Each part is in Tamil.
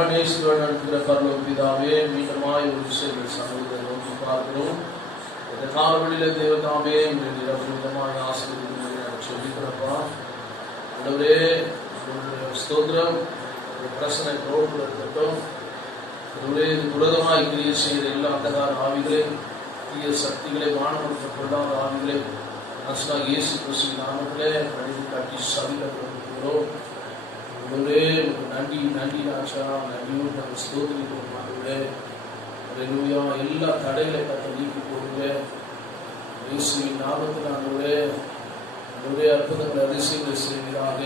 அரவணேஸ்வரன் என்கிற பரலோக பிதாவே, மீண்டுமாய் ஒரு விஷயங்கள் சமூகத்தை நோக்கி பார்க்கிறோம். இந்த காலவெளியில தேவதாமே விதமாய் ஆசீர்வதித்து சொல்லிக்கிறப்பா. ஆண்டவரே, ஸ்தோத்திரம். ஒரு பிரச்சனை ரோட்டில் இருக்கட்டும், இது துரதமாய் கிரியை செய்கிற எல்லா அண்டகார ஆவிகளே, தீய சக்திகளை, மாணவர்கள் கொள்ளாத ஆவிகளை நசனாக இயேசு கிறிஸ்து நாமத்திலே படித்து காட்டி சதிக்கிறோம். ஆண்டவரே, நன்றி நன்றி ராஜா, நன்றியோடு நாங்கள் ஸ்தோத்திரிக்கிறோம். ஆண்டவரே, அல்லேலூயா. எல்லா தடைகளை கட்ட நீக்கி போடுங்க இயேசுவின் நாமத்தில். ஆண்டவரே, அற்புதங்கள் அதிசயங்களை செய்வதாக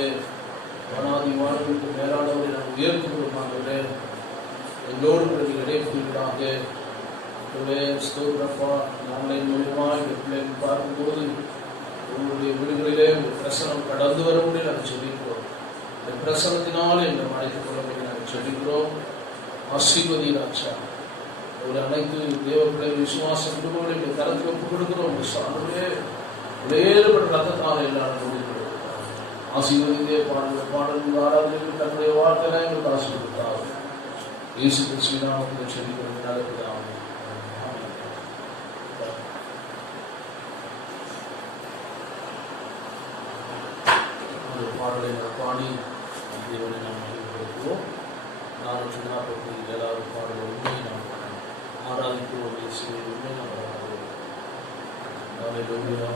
வனாதி வாழ்வுக்கு மேலானவரை நாங்கள் உயர்த்துகிறோம். ஆண்டவரே, எல்லோரும் இடைப்புகிறாக ஸ்தோத்திரப்பா. நாளை மூலமாக இந்த பிள்ளைகள் பார்க்கும்போது உங்களுடைய வீடுகளிலே ஒரு பிரசனம் கடந்து வர முடியும் நாங்கள் சொல்லிக்கிறோம். இந்த பிரசனத்தினாலே எங்களை அழைத்துக் கொள்ள முடியும் நாங்கள் சொல்லிக்கிறோம். ஆசீர்வதி ராஜா. ஒரு அனைத்து தேவ பிள்ளைகள் விசுவாசம் குடும்பங்களை கரத்தில் ஒப்புக் கொடுக்கிறோம். வேறுபட்ட ரத்தத்தால் எல்லாரும் ஆசீர்வதித்தே பாடல்கள் ஆராதனைகள் தன்னுடைய வார்த்தைகளை எங்களுக்கு ஆசீர்வதித்தார். இயேசு கிறிஸ்து நாமத்தில் சொல்லிக்கிறது நடக்குதாம். ஒரு பாடலை பாடி தேவனை நாம் கொடுக்கிறோம். 447 பாடல் உண்மையை நாம் ஆராதிக்கிறோம். இயேசுவை உண்மை நாம் ஆராதிக்கிறோம். அல்லேலூயா.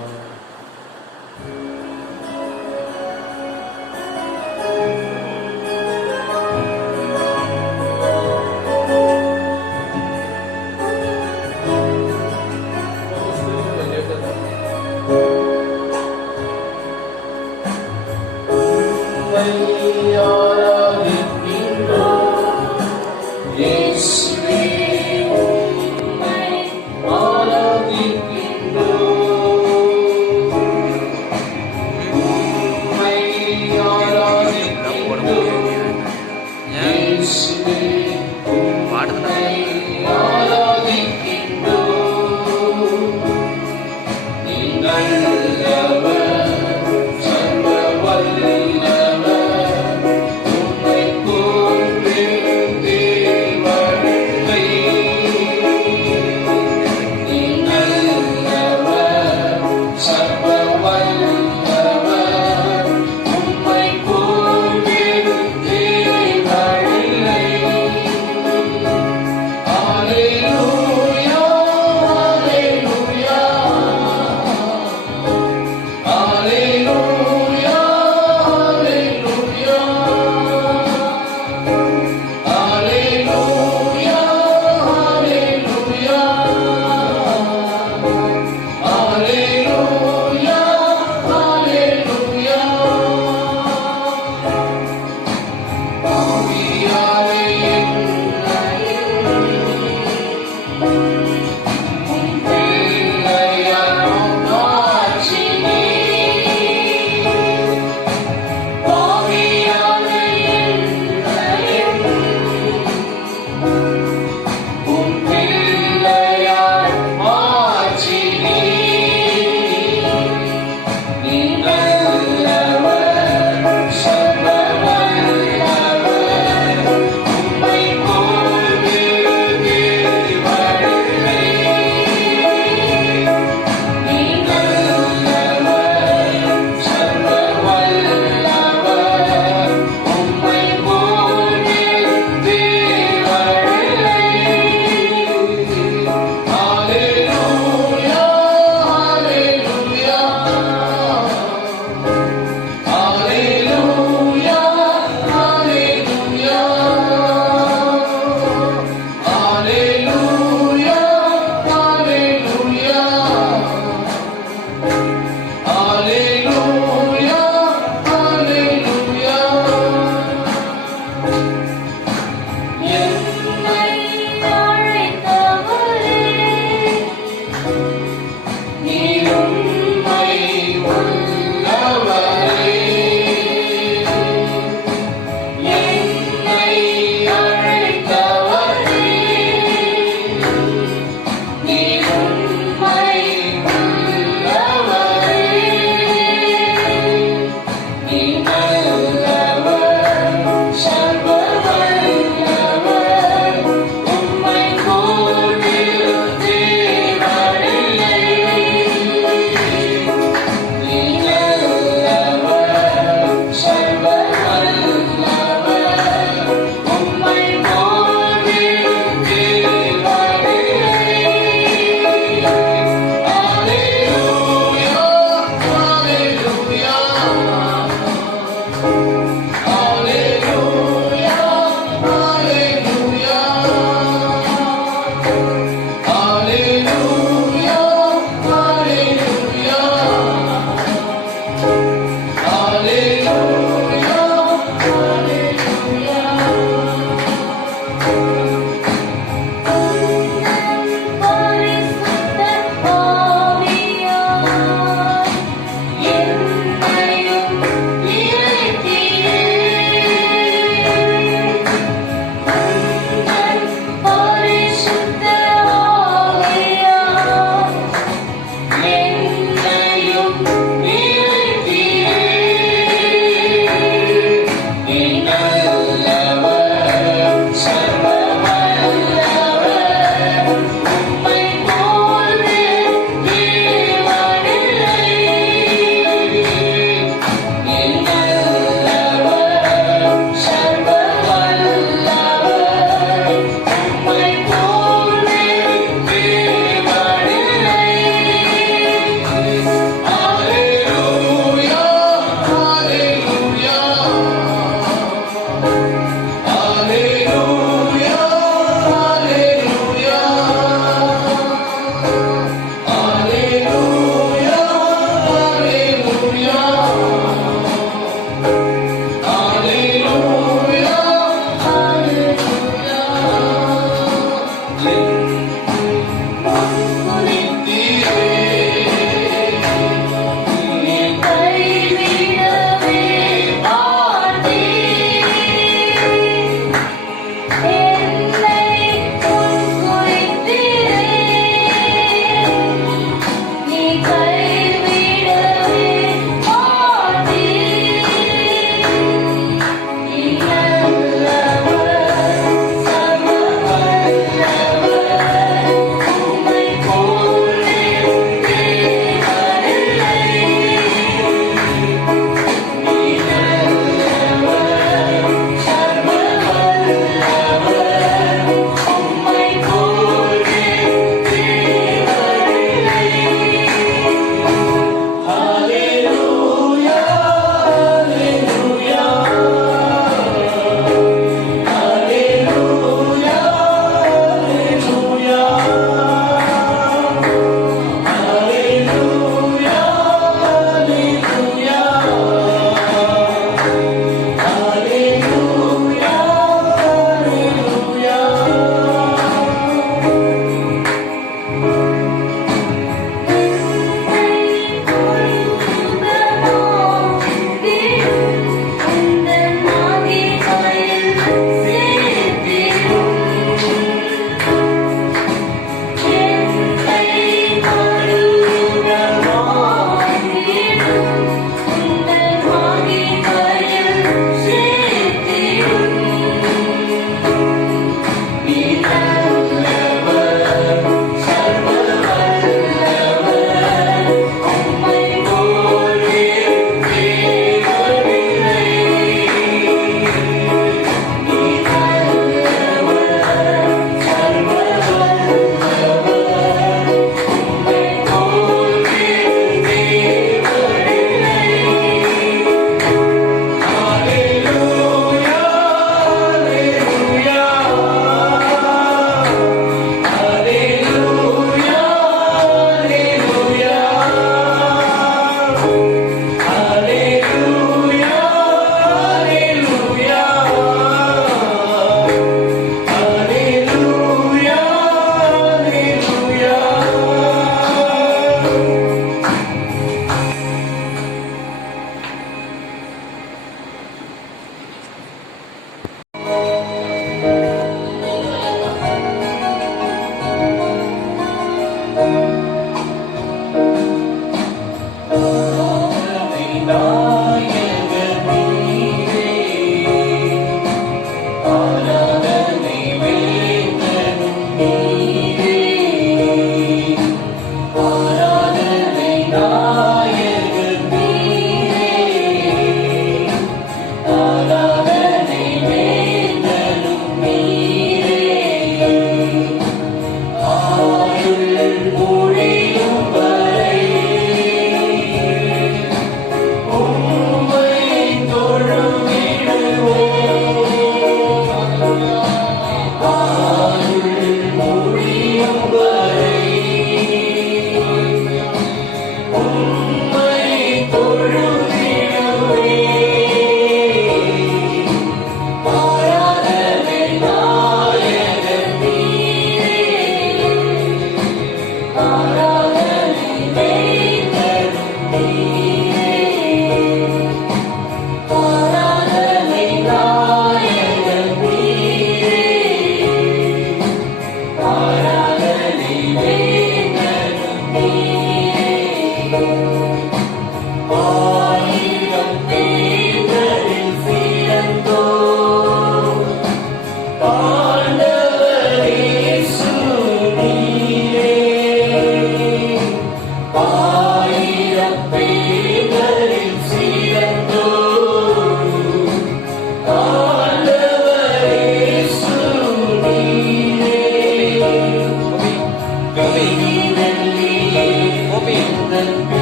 Amen.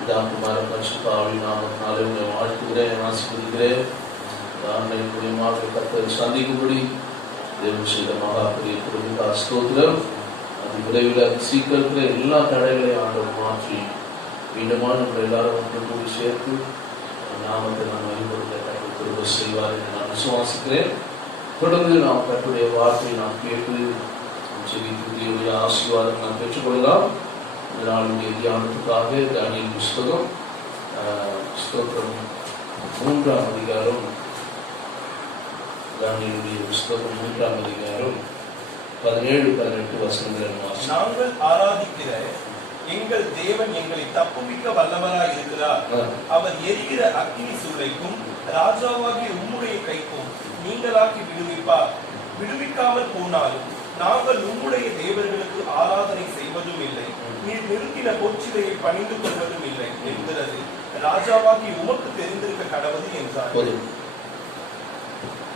பிதாகுமார பரிசுத்த ஆவியின் நாமத்தினாலே உங்களை வாழ்த்துகிறேன், ஆசீர்வதிக்கிறேன். ஆன்லைன் மூலியமாக கர்த்தரை சந்திக்கும்படி தேவன் செய்த மகா பெரிய கிருபைக்காக ஸ்தோத்திரம். அது விரைவில் சீக்கிரத்தில் எல்லா தடைகளையும் ஆண்டவர் மாற்றி மீண்டுமா நம்ம எல்லாரும் ஒன்று கூடி சேர்த்து நாமத்தை நாம் வழிபடுத்த கிருபை செய்வார் என்று நான் விசுவாசிக்கிறேன். தொடர்ந்து நாம் கர்த்தருடைய வார்த்தையை நாம் கேட்டு ஜெபித்து ஆசீர்வாதம் நாம் பெற்றுக்கொள்ளலாம். இந்த நாளுடைய தியானத்துக்காக தானியேல் புஸ்தகம் ஸ்தோத்திரம் 3ஆம் அதிகாரம், தானியேலுடைய புஸ்தகம் 3ஆம் அதிகாரம் 17-18 வசனங்கள். நாங்கள் ஆராதிக்கிற எங்கள் தேவன் எங்களை தப்புவிக்க வல்லவராய் இருக்கிறார். அவர் எரிகிற அக்கினி சூளைக்கும் ராஜாவாகிய உம்முடைய கைக்கும் நீங்களாக்கி விடுவிப்பார். விடுவிக்காமல் போனாலும் நாங்கள் உம்முடைய தேவர்களுக்கு ஆராதனை செய்வதும் இல்லை, நீர் நிறுத்தின பொற்சிலையை பணிந்து கொள்வதும் இல்லை என்கிறது ராஜாவாகி உமக்கு தெரிந்திருக்க கடவுது என்றார்.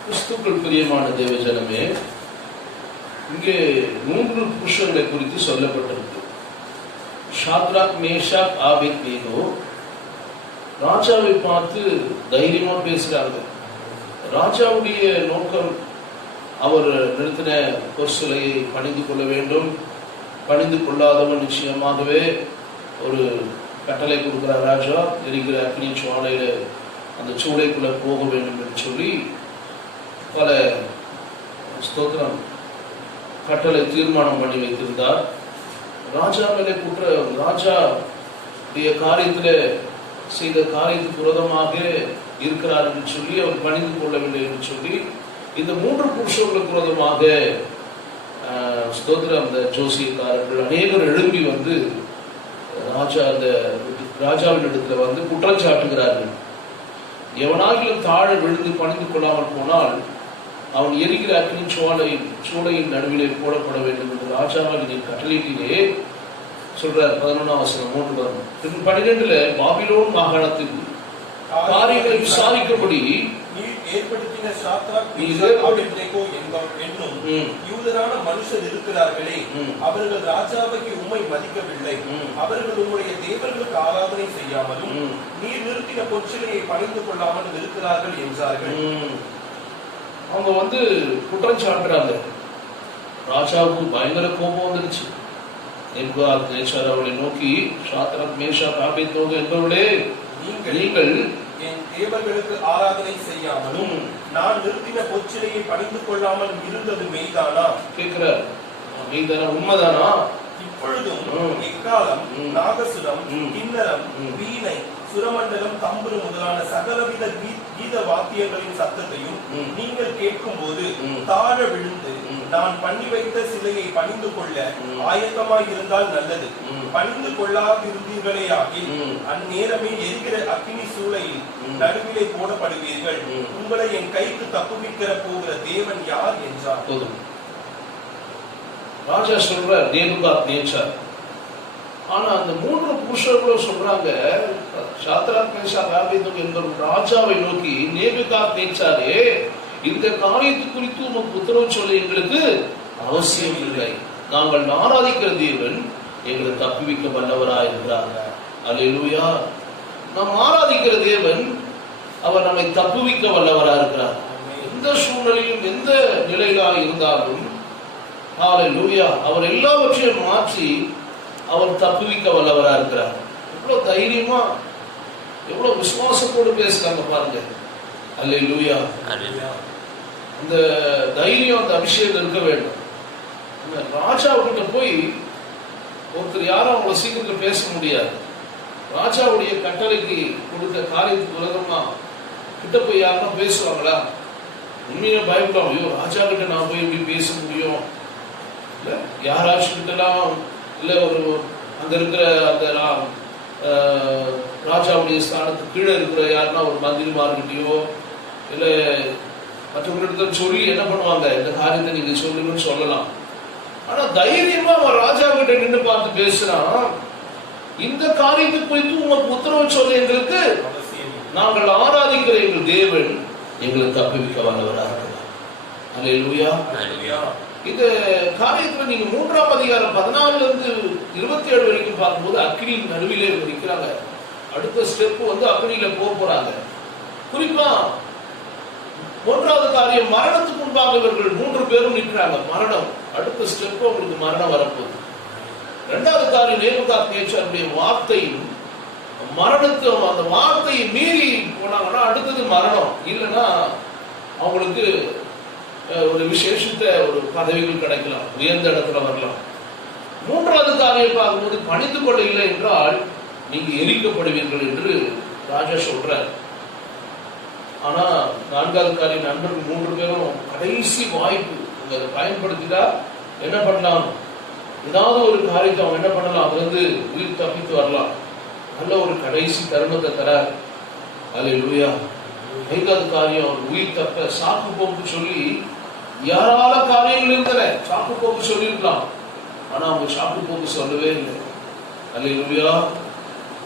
கிறிஸ்துவுக்குள் பிரியமான தேவஜனமே, இங்கே 3 புருஷர்களை குறித்து சொல்லப்பட்டிருக்கு. ஷாத்ராக், மேஷாக், ஆபேத்நேகோ ராஜாவை பார்த்து தைரியமா பேசுறாங்க. ராஜாவுடைய நோக்கம் அவர் நிறுத்தின பொற்சிலையை பணிந்து கொள்ள வேண்டும். பணிந்து கொள்ளாதவன் நிச்சயமாகவே ஒரு கட்டளை கொடுக்கிறார் ராஜா, எரிகிற அக்னி சுவாலையில அந்த சூளைக்குள்ள போக வேண்டும் என்று சொல்லி பல ஸ்தோத்திரம் கட்டளை தீர்மானம் பண்ணி வைத்திருந்தார். ராஜா மேலே ராஜாவுடைய காரியத்துல செய்த காரியத்துக்கு விரோதமாக இருக்கிறார் என்று சொல்லி அவர் பணிந்து கொள்ளவில்லை என்று சொல்லி இந்த 3 புருஷர்களுக்கு விரோதமாக ஸ்தோத்திரம் அந்த ஜோசியக்காரர்கள் அநேகர் எழும்பி வந்து ராஜாவின் இடத்துல வந்து குற்றம் சாட்டுகிறார்கள். எவனாகிலும் தாழ விழுந்து பணிந்து கொள்ளாமல் போனால் அவன் எரிகிற அக்னி சூளையின் நடுவிலே போடப்பட வேண்டும் என்று ராஜாவால் நீ கட்டளையிலே சொல்றார். 11ஆம் வசனம் 3 வரும். 12 பாபிலோன் மாகாணத்தில் காரியங்களை விசாரிக்கும்படி ஏற்படுத்தின ஷாத்ராக், ஆபேத்நேகோ என்னும் யூதரான மனுஷர் இருக்கிறார்களே, அவர்கள் ராஜாவுக்கு உம்மை மதிக்கவில்லை. அவர்கள் உம்முடைய தேவர்களுக்கு ஆராதனை செய்யாமலும் நீர் நிறுத்தின பொற்சிலையை பணிந்து கொள்ளாமலும் இருக்கிறார்கள் என்றார்கள். அவங்க வந்து குற்றம் சாட்டுறாங்க. ராஜாவுக்கு பயங்கர கோபம் வந்துருச்சு. நேபுகாத்நேச்சார் அவளை நோக்கி, ஷாத்ராக், மேஷாக், ஆபேத்நேகோ என்பவர்களே, நீங்கள் என் தேவர்களுக்கு ஆராதனை செய்யாமலும் நான் நிறுத்தின பொற்சிலையை பணிந்து கொள்ளாமல் இருந்தது மெய்தானா? கேட்கிறார். மெய்தானா, உண்மைதானா? இப்பொழுதும் எக்காலம், நாகசுரம், கிண்ணரம், வீணை, சுரமண்டலம், தம்புரு முதலான சகலவித கீத வாத்தியங்களின் சத்தத்தையும் நீங்கள் கேட்கும் போது தாழ விழுந்து நான் பண்ணி வைத்த சிலையை பணிந்து கொள்ள ஆயத்தமாய் இருந்தால் நல்லது. பணிந்து கொள்ளாதிருந்தீர்களே ஆகில் அந்நேரமே எரிகிற அக்கினி சூளையில் நடுவிலே போடப்படுவீர்கள். உங்களை என் கைக்கு தப்புவிக்கிற போகிற தேவன் யார் என்றார். ராஜா சொல்ற நேபுகாத்நேச்சார். ஆனா அந்த 3 புருஷர்களும் சொல்றாங்க, ஷாத்ராக், மேஷாக், ஆபேத்நேகோ என்பவர் ராஜாவை நோக்கி, நேபுகாத்நேச்சாரே, இந்த காரியத்தை குறித்து உமக்கு உத்தரவு சொல்ல எங்களுக்கு அவசியம் இல்லை. நாங்கள் ஆராதிக்கிற தேவன் எங்களை தப்புவிக்க வல்லவராய் இருக்கிறாங்க. அல்லேலூயா. நாம் ஆராதிக்கிற தேவன் அவர் நம்மை தப்புவிக்க வல்லவராய் இருக்கிறார். எந்த சூழ்நிலையும் எந்த நிலையிலா இருந்தாலும் அல்லேலூயா, அவர் எல்லாவற்றையும் மாற்றி அவர் தப்புவிக்க வல்லவராய் இருக்கிறார். எவ்வளவு தைரியமா எவ்வளவு விசுவாசத்தோடு பேசுறாங்க பாருங்க. அல்லேலூயா. அந்த தைரியம், அந்த அபிஷேகம் இருக்க வேண்டும். ராஜாவுக்கிட்ட போய் ஒருத்தர் யாரும் அவங்கள சீக்கிரத்தில் பேச முடியாது. ராஜாவுடைய கட்டளைக்கு கொடுத்த காரியத்துக்கு விரோதமா கிட்ட போய் யாருன்னா பேசுவாங்களா? உண்மையில பயப்படும். ஐயோ, ராஜா கிட்ட நான் போய் எப்படி பேச முடியும்? இல்ல யாராச்சும் கிட்டலாம் இல்ல ஒரு அங்க இருக்கிற அந்த ராஜாவுடைய ஸ்தானத்துக்கு கீழே இருக்கிற யாருன்னா ஒரு மந்திரிமார்கிட்டயோ இல்ல மற்றவர்கிட்ட சொல்லி என்ன பண்ணுவாங்க, இந்த காரியத்தை நீங்க சொல்லுங்கன்னு சொல்லலாம். ஆனா தைரியமா அவன் ராஜா கிட்ட நின்று பார்த்து பேசுறான். இந்த காரியத்தை குறித்து உமக்கு உத்தரவு சொல்ல எங்களுக்கு நாங்கள் ஆராதிக்கிற எங்கள் தேவன் எங்களுக்கு தப்புவிக்க வல்லவராக இருக்கிறார். அல்லேலூயா. இந்த காரியத்துல நீங்க 3ஆம் அதிகாரம் 14 இருந்து 27 வரைக்கும் பார்க்கும்போது அக்கினியின் நடுவிலே இருக்கிறாங்க. அடுத்த ஸ்டெப் அக்னியில போறாங்க. குறிப்பா ஒன்றாவது காரியம், மரணத்துக்கு முன்பாக இவர்கள் 3 பேரும் நிற்கிறாங்க. மரணம், அடுத்த ஸ்டெப் அவங்களுக்கு மரணம் வரப்போகுது. இரண்டாவது காரியம், நேபுகாத்நேச்சாருடைய வார்த்தையும் மரணத்தை, அந்த வார்த்தையை மீறி போனாங்கன்னா அடுத்தது மரணம். இல்லைன்னா அவங்களுக்கு ஒரு விசேஷித்த ஒரு பதவிகள் கிடைக்கலாம், உயர்ந்த இடத்துல வரலாம். மூன்றாவது காரியம் பார்க்கும்போது, பணிந்து கொள்ள இல்லை என்றால் நீங்க எரிக்கப்படுவீர்கள் என்று ராஜா சொல்றார். ஆனா நான்காவது காரியம், நண்பர்கள் 3 பேரும் கடைசி வாய்ப்பு அதை பயன்படுத்திட்டா என்ன பண்ணலாம், ஏதாவது ஒரு காரியத்தை அவன் என்ன பண்ணலாம், அது உயிர் தப்பித்து வரலாம். நல்ல ஒரு கடைசி தருணத்தை தரார். அல்லேலூயா. ஐந்தாவது காரியம், உயிர் தப்ப சாக்கு போக்கு சொல்லி, யாரால காரியங்கள் இருந்தன சாக்கு போக்கு சொல்லியிருக்கலாம், ஆனா அவங்க சாக்கு போக்கு சொல்லவே இல்லை. அல்லேலூயா.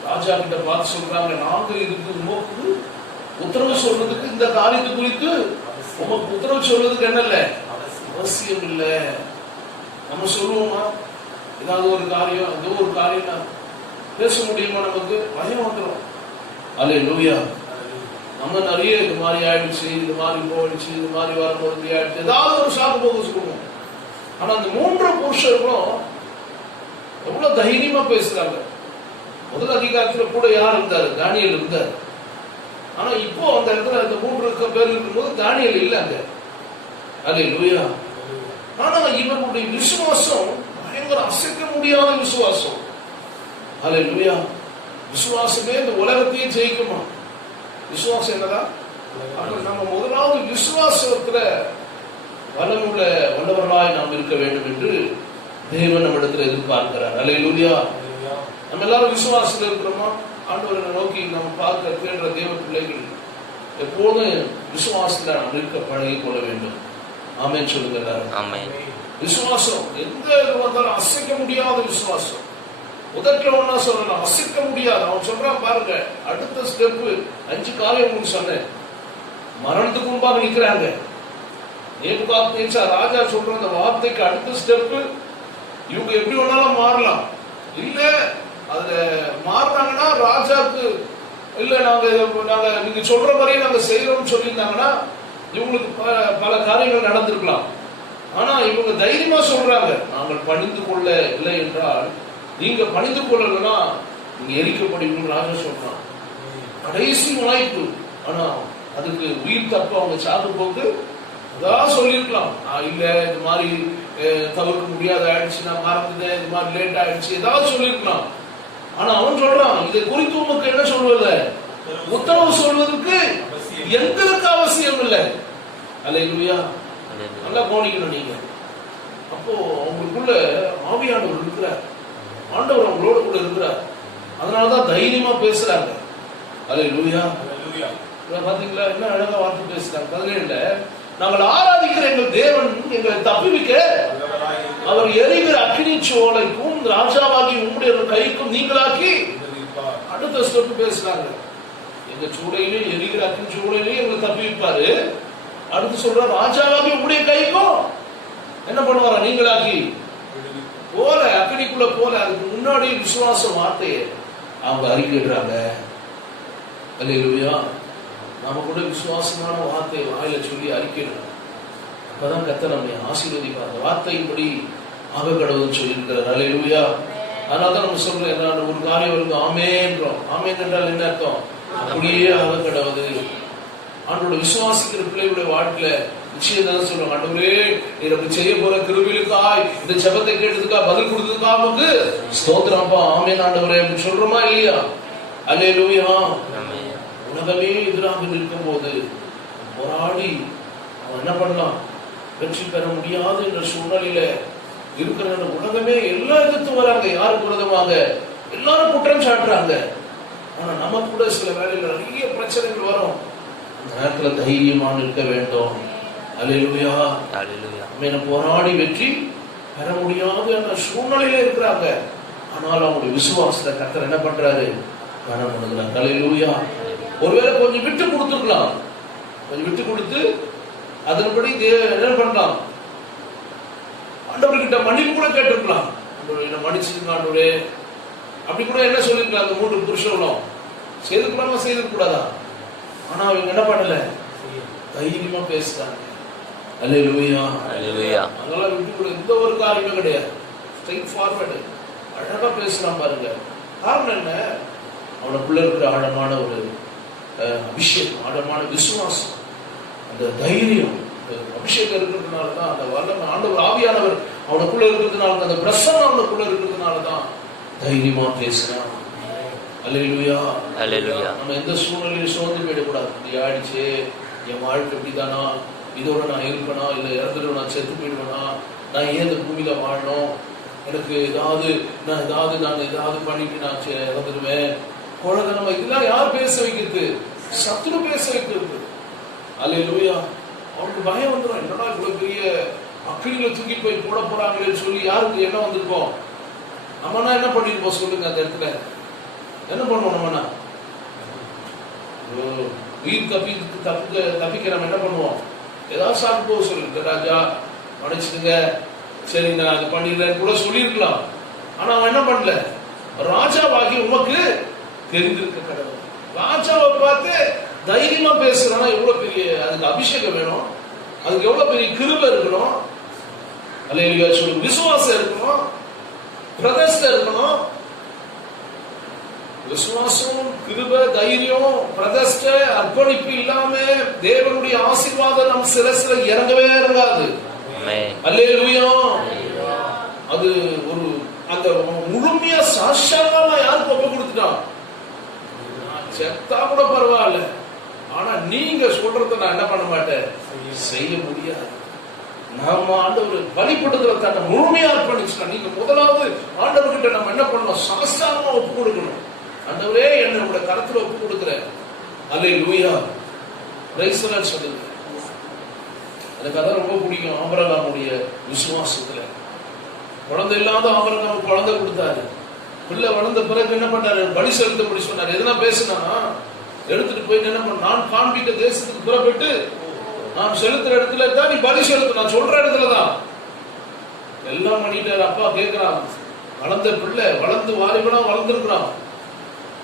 ராஜா கிட்ட பார்த்து சொல்றாங்க, நாங்கள் இதுக்கு உமக்கு உத்தரவு சொல்றதுக்கு, இந்த காரியத்தை குறித்து உமக்கு உத்தரவு சொல்றதுக்கு என்ன இல்லை, அவசியம் இல்லை. நம்ம சொல்லுவோமா, ஏதாவது ஒரு காரியம், ஏதோ ஒரு காரியம் பேச முடியுமா, நமக்கு பயம் வந்துடும். அல்லேலூயா. நம்ம நிறைய இது மாதிரி ஆயிடுச்சு, இது மாதிரி போயிடுச்சு, இது மாதிரி வரும்போது ஆயிடுச்சு, ஏதாவது ஒரு சாக்கு போக்கு சொல்லுவோம். ஆனா அந்த 3 புருஷர்களும் எவ்வளவு தைரியமா பேசுறாங்க. முதல் அதிகாரத்துல கூட யார் இருந்தாரு, தானியேல் இருந்தார். ஆனா இப்போ அந்த இடத்துல அந்த 3 பேர் இருக்கும்போது தானியேல் இல்லை அங்க. அல்லேலூயா. ஆனா இவர்களுடைய விசுவாசம் பயங்கர அசைக்க முடியாத விசுவாசம். அல்லேலூயா. விசுவாசமே இந்த உலகத்தையே ஜெயிக்குமா? விசுவாசம் என்னதான்? நம்ம முதலாவது விசுவாசத்துல வல்லமுள்ள வல்லவர்களாய் நாம் இருக்க வேண்டும் என்று தேவன் நம்மிடத்தில் எதிர்பார்க்கிறார். அல்லேலூயா. நம்ம எல்லாரும் விசுவாசத்தில் இருக்கிறோமா? ஆண்டவரை நோக்கி நம்ம பார்க்க கேட்கிற தேவ பிள்ளைகள் எப்போதும் விசுவாசத்துல நாம் இருக்க பழகி கொள்ள வேண்டும். ஆமென் சொல்லுங்க எல்லாரும். ஆமென். விசுவாசம் எந்த இது வந்தாலும் அசைக்க முடியாத விசுவாசம். முதல்ல ஒன்னா சொல்லலாம், அசைக்க முடியாது. அவன் சொல்றான் பாருங்க, அடுத்த ஸ்டெப் 5 காரியம் உங்களுக்கு சொன்னேன். மரணத்துக்கு முன்பாக நிற்கிறாங்க. நேபுகாத்நேச்சார் ராஜா சொல்ற அந்த வார்த்தைக்கு அடுத்த ஸ்டெப், இவங்க எப்படி வேணாலும் மாறலாம். இல்ல அதுல மாறினாங்கன்னா ராஜாக்கு இல்ல, நாங்க நீங்க சொல்ற மாதிரியே நாங்க செய்யறோம்னு சொல்லியிருந்தாங்கன்னா இவங்களுக்கு பல காரியங்கள் நடந்திருக்கலாம். ஆனா இவங்க தைரியமா சொல்றாங்க, நாங்கள் பணிந்து கொள்ள இல்லை என்றால், நீங்க பணிந்து கொள்ளலன்னா நீங்க எரிக்கப்படுவீங்க ராஜா சொல்றான். கடைசி வாய்ப்பு. ஆனா அதுக்கு உயிர் தப்ப அவங்க சாக்கு போக்கு அதான் சொல்லிருக்கலாம். இல்ல இது மாதிரி தவிர்க்க முடியாத ஆயிடுச்சு, நான் மறந்துட்டேன், இது மாதிரி லேட் ஆயிடுச்சு, ஏதாவது சொல்லிருக்கலாம். ஆனா அவன் சொல்றான், இதை குறித்து உமக்கு என்ன சொல்வது, உத்தரவு சொல்வதற்கு எங்களுக்கு அவசியம் இல்லை. அல்லேலூயா. நல்லா கவனிக்கணும் நீங்க. அப்போ அவங்களுக்குள்ள ஆவியானவர் இருக்கிறார், ஆண்டவர் அவங்களோட கூட இருக்கிறார். அதனாலதான் தைரியமா பேசுறாங்க. அல்லேலூயா. பாத்தீங்களா என்ன அழகா வார்த்தை பேசுறாங்க. 17ல, நாங்கள் ஆராதிக்கிற எங்கள் தேவன் எங்களை தப்புவிக்க அவர் எரிகிற அக்கினி சோலைக்கும் ராஜாவாகி உங்களுடைய கைக்கும் நீங்களாக்கி, அடுத்த ஸ்டெப் பேசுறாங்க, எங்க சூளையிலே எரிகிற அக்கினி சூளையிலே எங்களை தப்புவிப்பாரு. அடுத்து சொல்ற, ராஜாவாகி உங்களுடைய கைக்கும் என்ன பண்ணுவாரா, நீங்களாக்கி போல அக்கினிக்குள்ள போல. அதுக்கு முன்னாடி விசுவாச வார்த்தையை அவங்க அறிக்கிடுறாங்க. அல்லேலூயா. நாம கூட விசுவாசமான வார்த்தையை வாயில சொல்லி அறிக்கிறோம். அப்பதான் கர்த்தர் நம்மை ஆசீர்வதிப்பார். அந்த வார்த்தையின்படி ஆக கடவுள்னு சொல்லியிருக்கிறார். அல்லேலூயா. அதனாலதான் நம்ம சொல்றோம், ஒரு காரியம் இருக்கு ஆமென்றோம். ஆமென் என்றால் என்ன அர்த்தம்? அப்படியே ஆக கடவுது. ஆண்டோட விசுவாசிக்கிற பிள்ளைகளுடைய வாழ்க்கையில நிச்சயம் சொல்லுவாங்க, ஆண்டவரே நீ செய்ய போற கிருபைகளுக்காய், இந்த ஜெபத்தை கேட்டதுக்கா, பதில் கொடுத்ததுக்கா நமக்கு ஸ்தோத்திரம்ப்பா, ஆமென் ஆண்டவரே அப்படின்னு சொல்றோமா இல்லையா? அல்லேலூயா. உலகமே எதிராக நிற்கும் போது போராடி அவன் என்ன பண்ணலாம், வெற்றி பெற முடியாது என்ற சூழ்நிலையில இருக்கிற உலகமே எல்லா எதிர்த்து வராங்க. யாருக்கு விரோதமாக? எல்லாரும் குற்றம் சாட்டுறாங்க. ஆனா நமக்கு கூட சில வேலைகள் நிறைய பிரச்சனைகள் வரும். அந்த நேரத்துல தைரியமா நிற்க வேண்டும். அல்லேலூயா. அல்லேலூயா. போராடி வெற்றி பெற முடியாது என்ற சூழ்நிலையில இருக்கிறாங்க. ஆனால் அவங்களுடைய விசுவாசத்தை கர்த்தர் என்ன பண்றாரு, கனம் பண்ணுகிறார். அல்லேலூயா. ஒருவேளை கொஞ்சம் விட்டு கொடுத்துருக்கலாம், கொஞ்சம் விட்டு கொடுத்து அதன்படி என்ன பண்ணலாம், ஆண்டவர்கிட்ட மன்னிப்பு கூட கேட்டிருக்கலாம். என்ன மன்னிச்சிருங்க ஆண்டவரே அப்படி கூட என்ன சொல்லிருக்கலாம். அந்த 3 புருஷர்களும் செய்திருக்கலாமா செய்திருக்கூடாதா? ஆனா அவங்க என்ன பண்ணல, தைரியமா பேசுறாங்க. அல்லேலூயா, அல்லேலூயா. அதெல்லாம் விட்டு கூட எந்த ஒரு காரியமே கிடையாது. ஸ்ட்ரைட் ஃபார்வர்டு அழகா பேசுறான் பாருங்க. காரணம் என்ன? அவனுக்குள்ள இருக்கிற ஆழமான ஒரு அபிஷேகம், ஆழமான விசுவாசம், அந்த தைரியம், அபிஷேகம் இருக்கிறதுனால தான், அந்த வல்லமை ஆண்டவர் ஆவியானவர் அவனுக்குள்ள இருக்கிறதுனால, அந்த பிரசன்னம் அவனுக்குள்ள இருக்கிறதுனால தான் தைரியமா பேசுறான். அல்லேலூயா, அல்லேலூயா. நம்ம எந்த சூழ்நிலையும் சோர்ந்து போயிடக்கூடாது. இப்படி ஆயிடுச்சு, என் வாழ்க்கை இப்படிதானா, இதோட நான் இருப்பேனா, இல்லை இறந்துட்டு நான் செத்து போயிடுவேனா, நான் ஏன் இந்த பூமியில வாழணும், எனக்கு ஏதாவது பண்ணிட்டு நான் இறந்துடுவேன். குழந்தை நம்ம இதெல்லாம் யார் பேச வைக்கிறது? சத்துரு பேச வைக்கிறது. அல்லேலூயா. அவனுக்கு பயம் வந்துடும். என்னடா இவ்வளவு பெரிய அக்கினியில தூக்கி போய் போட போறாங்களேன்னு சொல்லி யாருக்கு என்ன வந்திருக்கோம்? நம்மனா என்ன பண்ணிருப்போம் சொல்லுங்க? அந்த இடத்துல என்ன பண்ணுவோம்? நம்மனா உயிர் தப்பிக்க நம்ம என்ன பண்ணுவோம்? ஏதாவது சாப்பிட்டு போக சொல்லு, ராஜா மன்னிச்சுடுங்க, சரி நான் அது பண்ணிடுறேன் கூட சொல்லியிருக்கலாம். ஆனா அவன் என்ன பண்ணல? ராஜாவாகி உமக்கு தெரிந்திருக்க கடவுள். ராஜாவை பார்த்து தைரியமா பேசுறானா எவ்வளவு பெரிய, அதுக்கு அபிஷேகம் வேணும், அதுக்கு எவ்வளவு பெரிய கிருபை இருக்கணும். அல்லேலூயா சொல்லு. விசுவாசம் இருக்கணும், பிரதிஷ்டை இருக்கணும். விசுவாசம், கிருபை, தைரியம், பிரதிஷ்டை, அர்ப்பணிப்பு இல்லாம தேவனுடைய ஆசீர்வாதம் நம் சிரசில இறங்கவே இறங்காது. அல்லேலூயா. அது ஒரு அந்த முழுமையா சாட்சாங்கமா யாருக்கு ஒப்பு கொடுத்துட்டான்? செத்தா கூட பரவாயில்ல, ஆனா நீங்க சொல்றத நான் என்ன பண்ண மாட்டேன், செய்ய முடியாது. நாம ஆண்டவர் பலிப்படுத்துற தன்னை முழுமையா அர்ப்பணிச்சுட்டோம். நீங்க முதலாவது ஆண்டவர்கிட்ட நம்ம என்ன பண்ணணும்? சாஸ்தாரமா ஒப்பு கொடுக்கணும். ஆண்டவரே என்ன உங்களுடைய கருத்துல ஒப்பு கொடுக்கிறேன். அல்லேலூயா, பிரைஸ் தி லார்ட் சொல்லுங்க. எனக்கு அதான் ரொம்ப பிடிக்கும். ஆபிரகாமுடைய விசுவாசத்துல குழந்தை இல்லாத ஆபிரகாம் குழந்தை கொடுத்தாரு. பிள்ளை வளர்ந்த பிறகு என்ன பண்ணாரு? பலி செலுத்தபடி சொன்னார். எதனா பேசினா எடுத்துட்டு போய் என்ன பண்ண, நான் காண்பிக்க தேசத்துக்கு புறப்பட்டு நான் செலுத்துற இடத்துல தான் நீ பலி செலுத்த, நான் சொல்ற இடத்துலதான் எல்லாம் பண்ணிட்டாரு. அப்பா கேட்கிறான், வளர்ந்த பிள்ளை வளர்ந்து வாலிபனா வளர்ந்துருக்கிறான்.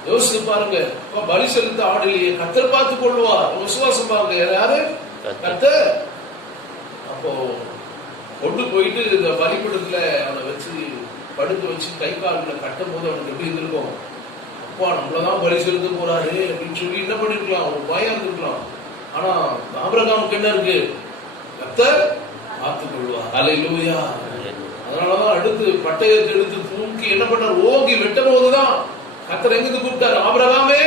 யோசிச்சு பாருங்க, அப்பா பலி செலுத்த ஆடலையே, கர்த்தர் பார்த்து கொள்வார். விசுவாசம் பாருங்க, யாரு? கர்த்தர். அப்போ கொண்டு போயிட்டு இந்த பலிபீடத்துல அவனை வச்சு படுக்க வச்சு கை கால்களை கட்டும் போது அவனுக்கு எப்படி இருந்திருக்கும்? அப்பா நம்மளதான் பலி செலுத்த போறாரு அப்படின்னு சொல்லி என்ன பண்ணிருக்கலாம்? ஒரு பயம் இருந்திருக்கலாம். ஆனா ஆபிரகாமுக்கு என்ன இருக்கு? கர்த்தர் பார்த்துக் கொள்வார். அல்லேலூயா. அதனாலதான் அடுத்து பட்டயத்தை எடுத்து தூக்கி என்ன பண்ணார்? ஓங்கி வெட்டும் போதுதான் கர்த்தர் எங்க கூப்பிட்டாரு? ஆபிரகாமே,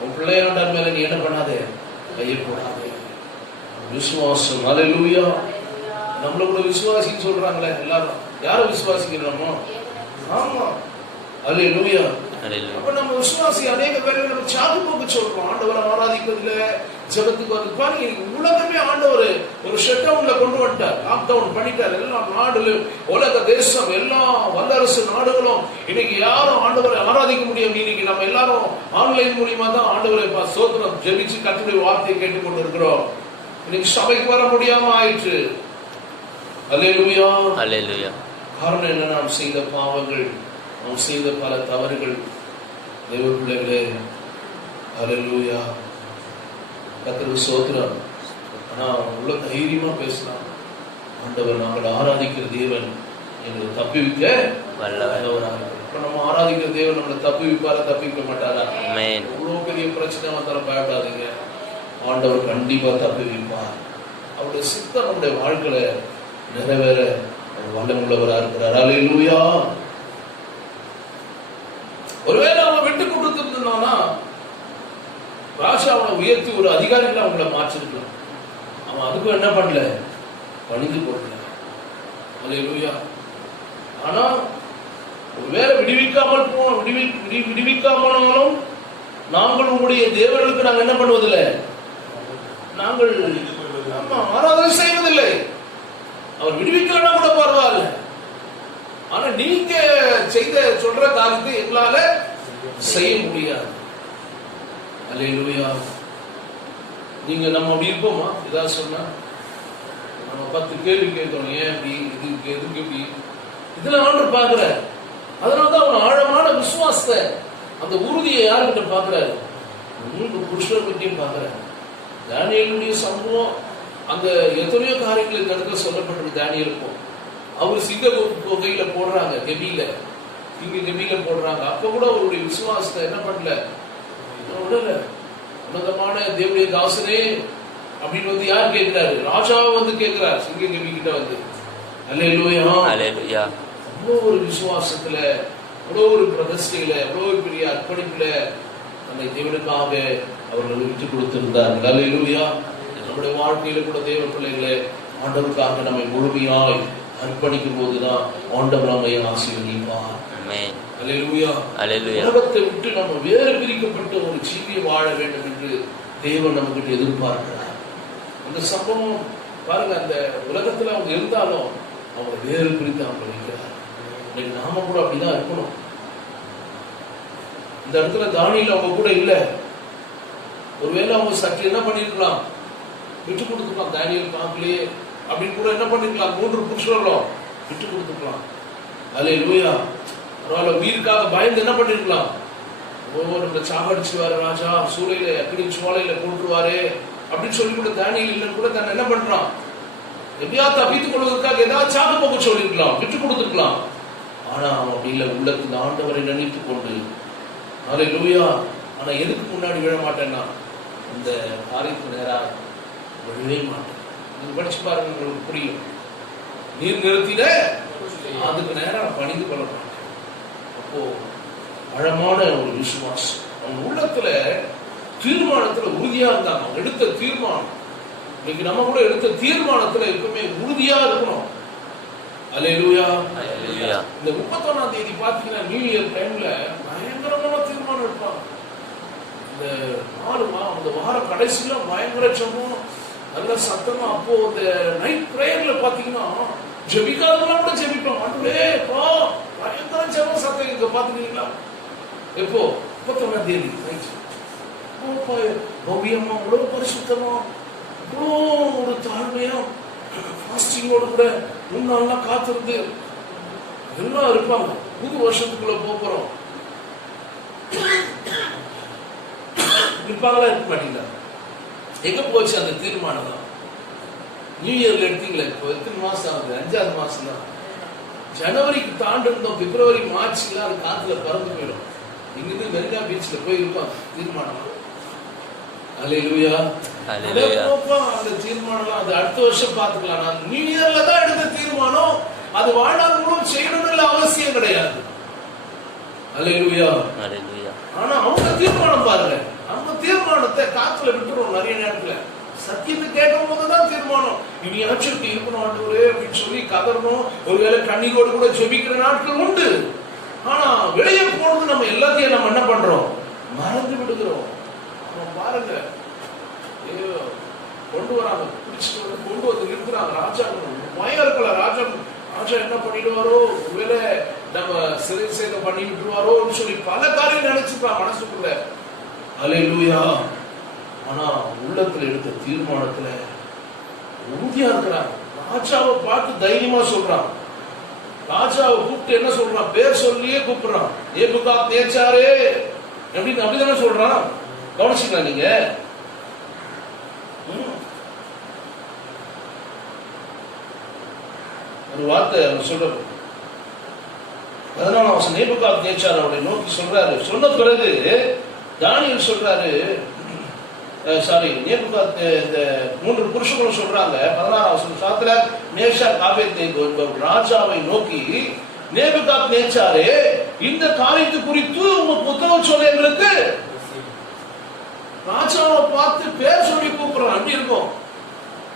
உன் பிள்ளையாண்டார் மேல நீ என்ன பண்ணாதே, கையை போடாதே. விசுவாசம். அல்லேலூயா. நம்மள கூட விசுவாசின்னு சொல்றாங்களே எல்லாரும். யாரை விசுவாசிக்கிறோமோ? ஆமா. அல்லேலூயா. அப்ப நம்ம விசுவாசி அநேக பேரை நம்ம சாக்கு போக்கு சொல்றோம். ஆண்டவரை ஆராதிக்கிறதுல, ஜெபத்துக்கு வந்து பாருங்க, உலகமே ஆண்டவர் ஒரு ஷட் டவுன்ல கொண்டு வந்துட்டார், லாக் டவுன் பண்ணிட்டார். எல்லாம் நாடுல, உலக தேசம், எல்லா வல்லரசு நாடுகளும் இன்னைக்கு யாரும் ஆண்டவரை ஆராதிக்க முடியும். இன்னைக்கு நம்ம எல்லாரும் ஆன்லைன் மூலியமா தான் ஆண்டவரை சோத்திரம் ஜெபிச்சு கர்த்தருடைய வார்த்தையை கேட்டுக்கொண்டு இருக்கிறோம். இன்னைக்கு சபைக்கு வர முடியாம ஆயிற்று. அல்லேலூயா, அல்லேலூயா. காரணம் என்ன? நாம் செய்த பாவங்கள், நாம் செய்த பல தவறுகள். தேவ பிள்ளைகளே, அல்லேலூயா, கர்த்தருக்கு ஸ்தோத்திரம். ஆனா உள்ள தைரியமா பேசலாம். ஆண்டவர் நாங்கள் ஆராதிக்கிற தேவன் எங்களை தப்பிவிக்க வல்லவராக. இப்ப நம்ம ஆராதிக்கிற தேவன் நம்மளை தப்பிவிப்பாரா? தப்பிக்க மாட்டாரா? இவ்வளவு பெரிய பிரச்சனை வந்தாலும் பயப்படாதீங்க. ஆண்டவர் கண்டிப்பா தப்பிவிப்பார். அவருடைய சித்தம் நம்முடைய வாழ்க்கையில நிறைவேற வல்லமுள்ளவரா இருக்கிறார். அல்லேலூயா. ஒருவேளை அவன் விட்டு கொடுத்திருந்தானா ராஜா அவனை உயர்த்தி ஒரு அதிகாரிகளை அவங்கள மாற்றிருக்கலாம். அவன் அதுக்கும் என்ன பண்ணல, பணிந்து போடல. அல்லேலூயா. ஆனா ஒருவேளை விடுவிக்காமலும் நாங்கள் உங்களுடைய தேவர்களுக்கு நாங்கள் என்ன பண்ணுவதில்லை, நாங்கள் ஆராதனை செய்வதில்லை. அவர் விடுவிக்கலாம் கூட பரவாயில்ல. ஆனா நீங்க செய்த சொல்ற காரியத்தை எங்களால செய்ய முடியாது. அல்லேலூயா. நீங்க நம்ம அப்படி இருப்போமா? ஏதாவது சொன்னா நம்ம 10 கேள்வி கேட்கணும். ஏன் அப்படி, இதுக்கு எதுக்கு இப்படி? இதுல ஆண்டவர் பார்க்கிற. அதனாலதான் அவன் ஆழமான விசுவாசத்தை அந்த உறுதியை யாருக்கிட்ட பார்க்கிறாரு? 3 புருஷர்கிட்டையும் பார்க்கிறாரு. தானியேலுடைய சம்பவம், அந்த எத்தனையோ காரியங்கள் இந்த இடத்துல சொல்லப்பட்டிருக்கு. தானியேலுக்கும் அவர் சிங்க குகையில போடுறாங்க, கெபியில போடுறாங்க. அப்ப கூட அவருடைய விசுவாசத்தை என்ன பண்ணல, விடல. உன்னதமான தேவனுடைய தாசனே அப்படின்னு வந்து யார் கேட்கிறாரு? ராஜாவை வந்து கேட்கிறார் சிங்க கெபி கிட்ட வந்து. அல்லேலூயா, அல்லேலூயா. அவ்வளோ ஒரு விசுவாசத்துல, அவ்வளோ ஒரு பிரதிஷ்டையில, அவ்வளோ ஒரு பெரிய அர்ப்பணிப்புல அந்த தேவனுக்காக அவர்கள் விட்டு கொடுத்திருந்தார்கள். அல்லேலூயா. நம்முடைய வாழ்க்கையில கூட தேவ பிள்ளைகளை ஆண்டவருக்காக நம்மை முழுமையாய் அர்ப்பணிக்கும் போதுதான் ஆண்டவர் நம்மை ஆசீர்வதிப்பார். அல்லேலூயா, அல்லேலூயா. உலகத்தை விட்டு நம்ம வேறு பிரிக்கப்பட்ட ஒரு ஜீவியை வாழ வேண்டும் என்று தேவன் நம்மகிட்ட எதிர்பார்க்கிறார். அந்த சம்பவம் பாருங்க, அந்த உலகத்துல அவங்க இருந்தாலும் அவங்க வேறு பிரித்து அவங்க வைக்கிறார். இன்னைக்கு நாம கூட அப்படிதான் இருக்கணும். இந்த இடத்துல தானியேல் அவங்க கூட இல்ல. ஒருவேளை அவங்க சற்று என்ன பண்ணிருக்கலாம், விட்டு கொடுத்துக்கலாம். தானியேல் பார்க்கலையே அப்படின்னு கூட என்ன பண்ணிருக்கலாம், 3 புருஷர்களும் விட்டு கொடுத்துக்கலாம். அல்லேலூயா. பரவாயில்ல, உயிருக்காக பயந்து என்ன பண்ணிருக்கலாம், நம்மளை சாகடிச்சுவாரு ராஜா, சூளையில அக்கினி சோலையில போட்டுருவாரு அப்படின்னு சொல்லி கூட தானியேல் இல்லைன்னு கூட தன்னை என்ன பண்றான், எப்படியாவது தப்பித்துக் கொள்வதற்காக ஏதாவது சாக போக சொல்லிருக்கலாம், விட்டு கொடுத்துருக்கலாம். ஆனா அவன் அப்படி இல்லை. உள்ளத்தில் ஆண்டவரை நினைத்துக் கொண்டு, அல்லேலூயா. ஆனா எதுக்கு முன்னாடி விழ மாட்டேன்னா, இந்த காரியத்துக்கு நேராக விழவே மாட்டேன். நீங்க படிச்சு பாருங்க, உங்களுக்கு புரியும். நீர் நிறுத்தின அதுக்கு நேரம் பணிந்து கொள்ள மாட்டேன். அப்போ ஆழமான ஒரு விசுவாசம் அவங்க உள்ளத்துல, தீர்மானத்துல உறுதியா இருந்தாங்க. அவங்க எடுத்த தீர்மானம், இன்னைக்கு நம்ம கூட எடுத்த தீர்மானத்துல எப்பவுமே உறுதியா இருக்கணும். அல்லேலூயா, அல்லேலூயா. இந்த 31ஆம் தேதி பாத்தீங்கன்னா நியூ இயர் டைம்ல பயங்கரமான தீர்மானம் எடுப்பாங்க. இந்த அந்த வார கடைசியில பயங்கர சம்பவம், நல்ல சத்தமா. அப்போ இந்த நைட் பிரேயர்ல பாத்தீங்கன்னா ஜெபிக்காதவங்க கூட ஜெபிப்பாங்க. ஆண்டவரே பா, பயங்கர ஜெபம் சத்தம் இங்க பாத்துக்கிறீங்களா? எப்போ 31ஆம் தேதி நைட். பவ்யமா, அவ்வளவு பரிசுத்தமா, அவ்வளோ ஒரு தாழ்மையா, ஃபாஸ்டிங்கோடு கூட 3 நாள்லாம் காத்திருந்து எல்லாம் இருப்பாங்க. புது வருஷத்துக்குள்ள போறோம் இருப்பாங்களா, இருக்க மாட்டீங்களா? எங்க போச்சு அந்த தீர்மானம் தான்? நியூ இயர்ல எடுத்தீங்களா? இப்போ எத்தனை மாசம் ஆகுது? 5வது மாசம் தான். ஜனவரிக்கு தாண்டு இருந்தோம், பிப்ரவரி மார்ச்ல அது காத்துல பறந்து போயிடும். இங்கிருந்து மெரினா பீச்ல போய் இருப்போம் தீர்மானம். அல்லேலூயா, அல்லேலூயா. அந்த தீர்மானம் அது அடுத்த வருஷம் பாத்துக்கலாம். நான் நியூ இயர்ல தான் எடுத்த தீர்மானம், அது வாழ்நாள் முழுவதும் செய்யணும்னு அவசியம் கிடையாது. அல்லேலூயா, அல்லேலூயா. ஆனா அவங்க தீர்மானம் பாருங்க, அவங்க தீர்மானத்தை காத்துல விட்டுறோம். நிறைய நேரத்துல சத்தியத்தை கேட்கும் போதுதான் தீர்மானம், இனியாச்சும் இப்படி இருக்கணும் ஆண்டவரே அப்படின்னு சொல்லி கதறணும். ஒருவேளை கண்ணீரோடு கூட ஜெபிக்கிற நாட்கள் உண்டு. ஆனா வெளியே போனது நம்ம எல்லாத்தையும் நம்ம என்ன பண்றோம், மறந்து விடுகிறோம். பாருங்க, கொண்டு வராங்க, பிடிச்சிட்டு கொண்டு வந்து நிறுத்துறாங்க. ராஜா பயம் இருக்கல. ராஜா என்ன பண்ணிடுவாரோ, ஒருவேளை நம்ம சிறை சேதம் பண்ணி விட்டுருவாரோன்னு சொல்லி பல காரியம் நினைச்சுப்பான் மனசுக்குள்ள. அல்லேலூயா. ஆனா உள்ளத்துல எடுத்த தீர்மானத்துல உறுதியா இருக்கிறான். ராஜாவை பார்த்து தைரியமா சொல்றான். ராஜாவை கூப்பிட்டு என்ன சொல்றான், பேர் சொல்லியே கூப்பிடுறான். நேபுகாத்நேச்சாரே அப்படின்னு அப்படிதானே சொல்றான். கவனிச்சுக்கலாம் நீங்க. ஒரு வார்த்தை சொல்ற 14ஆம் வசனம், நேபுகாத்நேச்சார் அவரை நோக்கி சொல்றாரு. சொன்ன பிறகு தானியேல் சொல்றாரு, இந்த 3 புருஷர்களும் சொல்றாங்க. 16ஆம் வசனம், சாத்ராக், மேஷாக், ஆபேத்நேகோ என்பவர் ராஜாவை நோக்கி, நேபுகாத்நேச்சாரே, இந்த காரியத்தை குறித்து உங்க உத்தரவு சொல்ல எங்களுக்கு. ராஜாவை பார்த்து பேர் சொல்லி கூப்பிடுறோம். அப்படி இருக்கும்.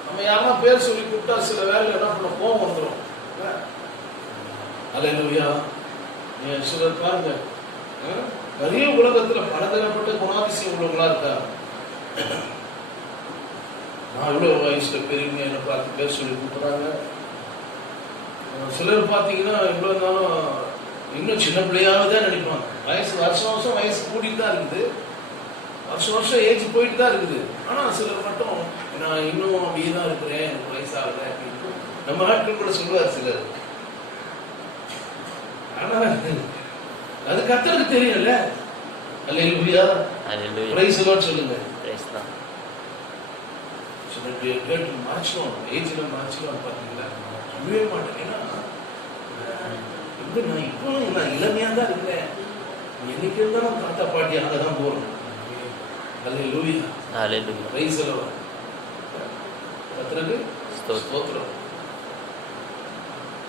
நம்ம யாரா பேர் சொல்லி கூப்பிட்டா சில வேலை என்ன பண்ண கோபம் வந்துடும். அல்லேலூயா. சிலர் பாருங்க, நிறைய உலகத்துல பலதரப்பட்ட குணாதிசயம் உள்ளவங்களா இருக்கா. நான் இவ்வளவு வயசுல பெரியவங்க என்ன பார்த்து பேர் சொல்லி கூப்பிடுறாங்க. சிலர் பாத்தீங்கன்னா இவ்வளவு இருந்தாலும் இன்னும் சின்ன பிள்ளையாவதான் நினைப்பாங்க. வருஷம் வயசு கூட்டிட்டு தான் இருக்குது, வருஷம் ஏஜ் போயிட்டு தான் இருக்குது. ஆனா சிலர் மட்டும் நான் இன்னும் அப்படியே தான் இருக்கிறேன், எனக்கு வயசாகல அப்படின்னு நம்ம ஆட்கள் கூட சொல்லுவார் சிலர். ஆனா அது கர்த்தருக்கு தெரியல. அல்லேலூயா. Hallelujah. பிரைஸ் தி லார்ட் சொல்லுங்க. Praise the Lord. சொன்னது கேட்டு மார்ச்சுவோம், ஏஜ்ல மார்ச்சுவோம் பார்த்தீங்களா? சொல்லவே மாட்டேன். ஏன்னா நான் இப்போ நான் இளமையா தான் இருக்கிறேன். என்னைக்கு இருந்தாலும் தாத்தா பாட்டி அங்கே தான் போறோம். அல்லேலூயா. Hallelujah. Praise the Lord. கர்த்தருக்கு ஸ்தோத்திரம்.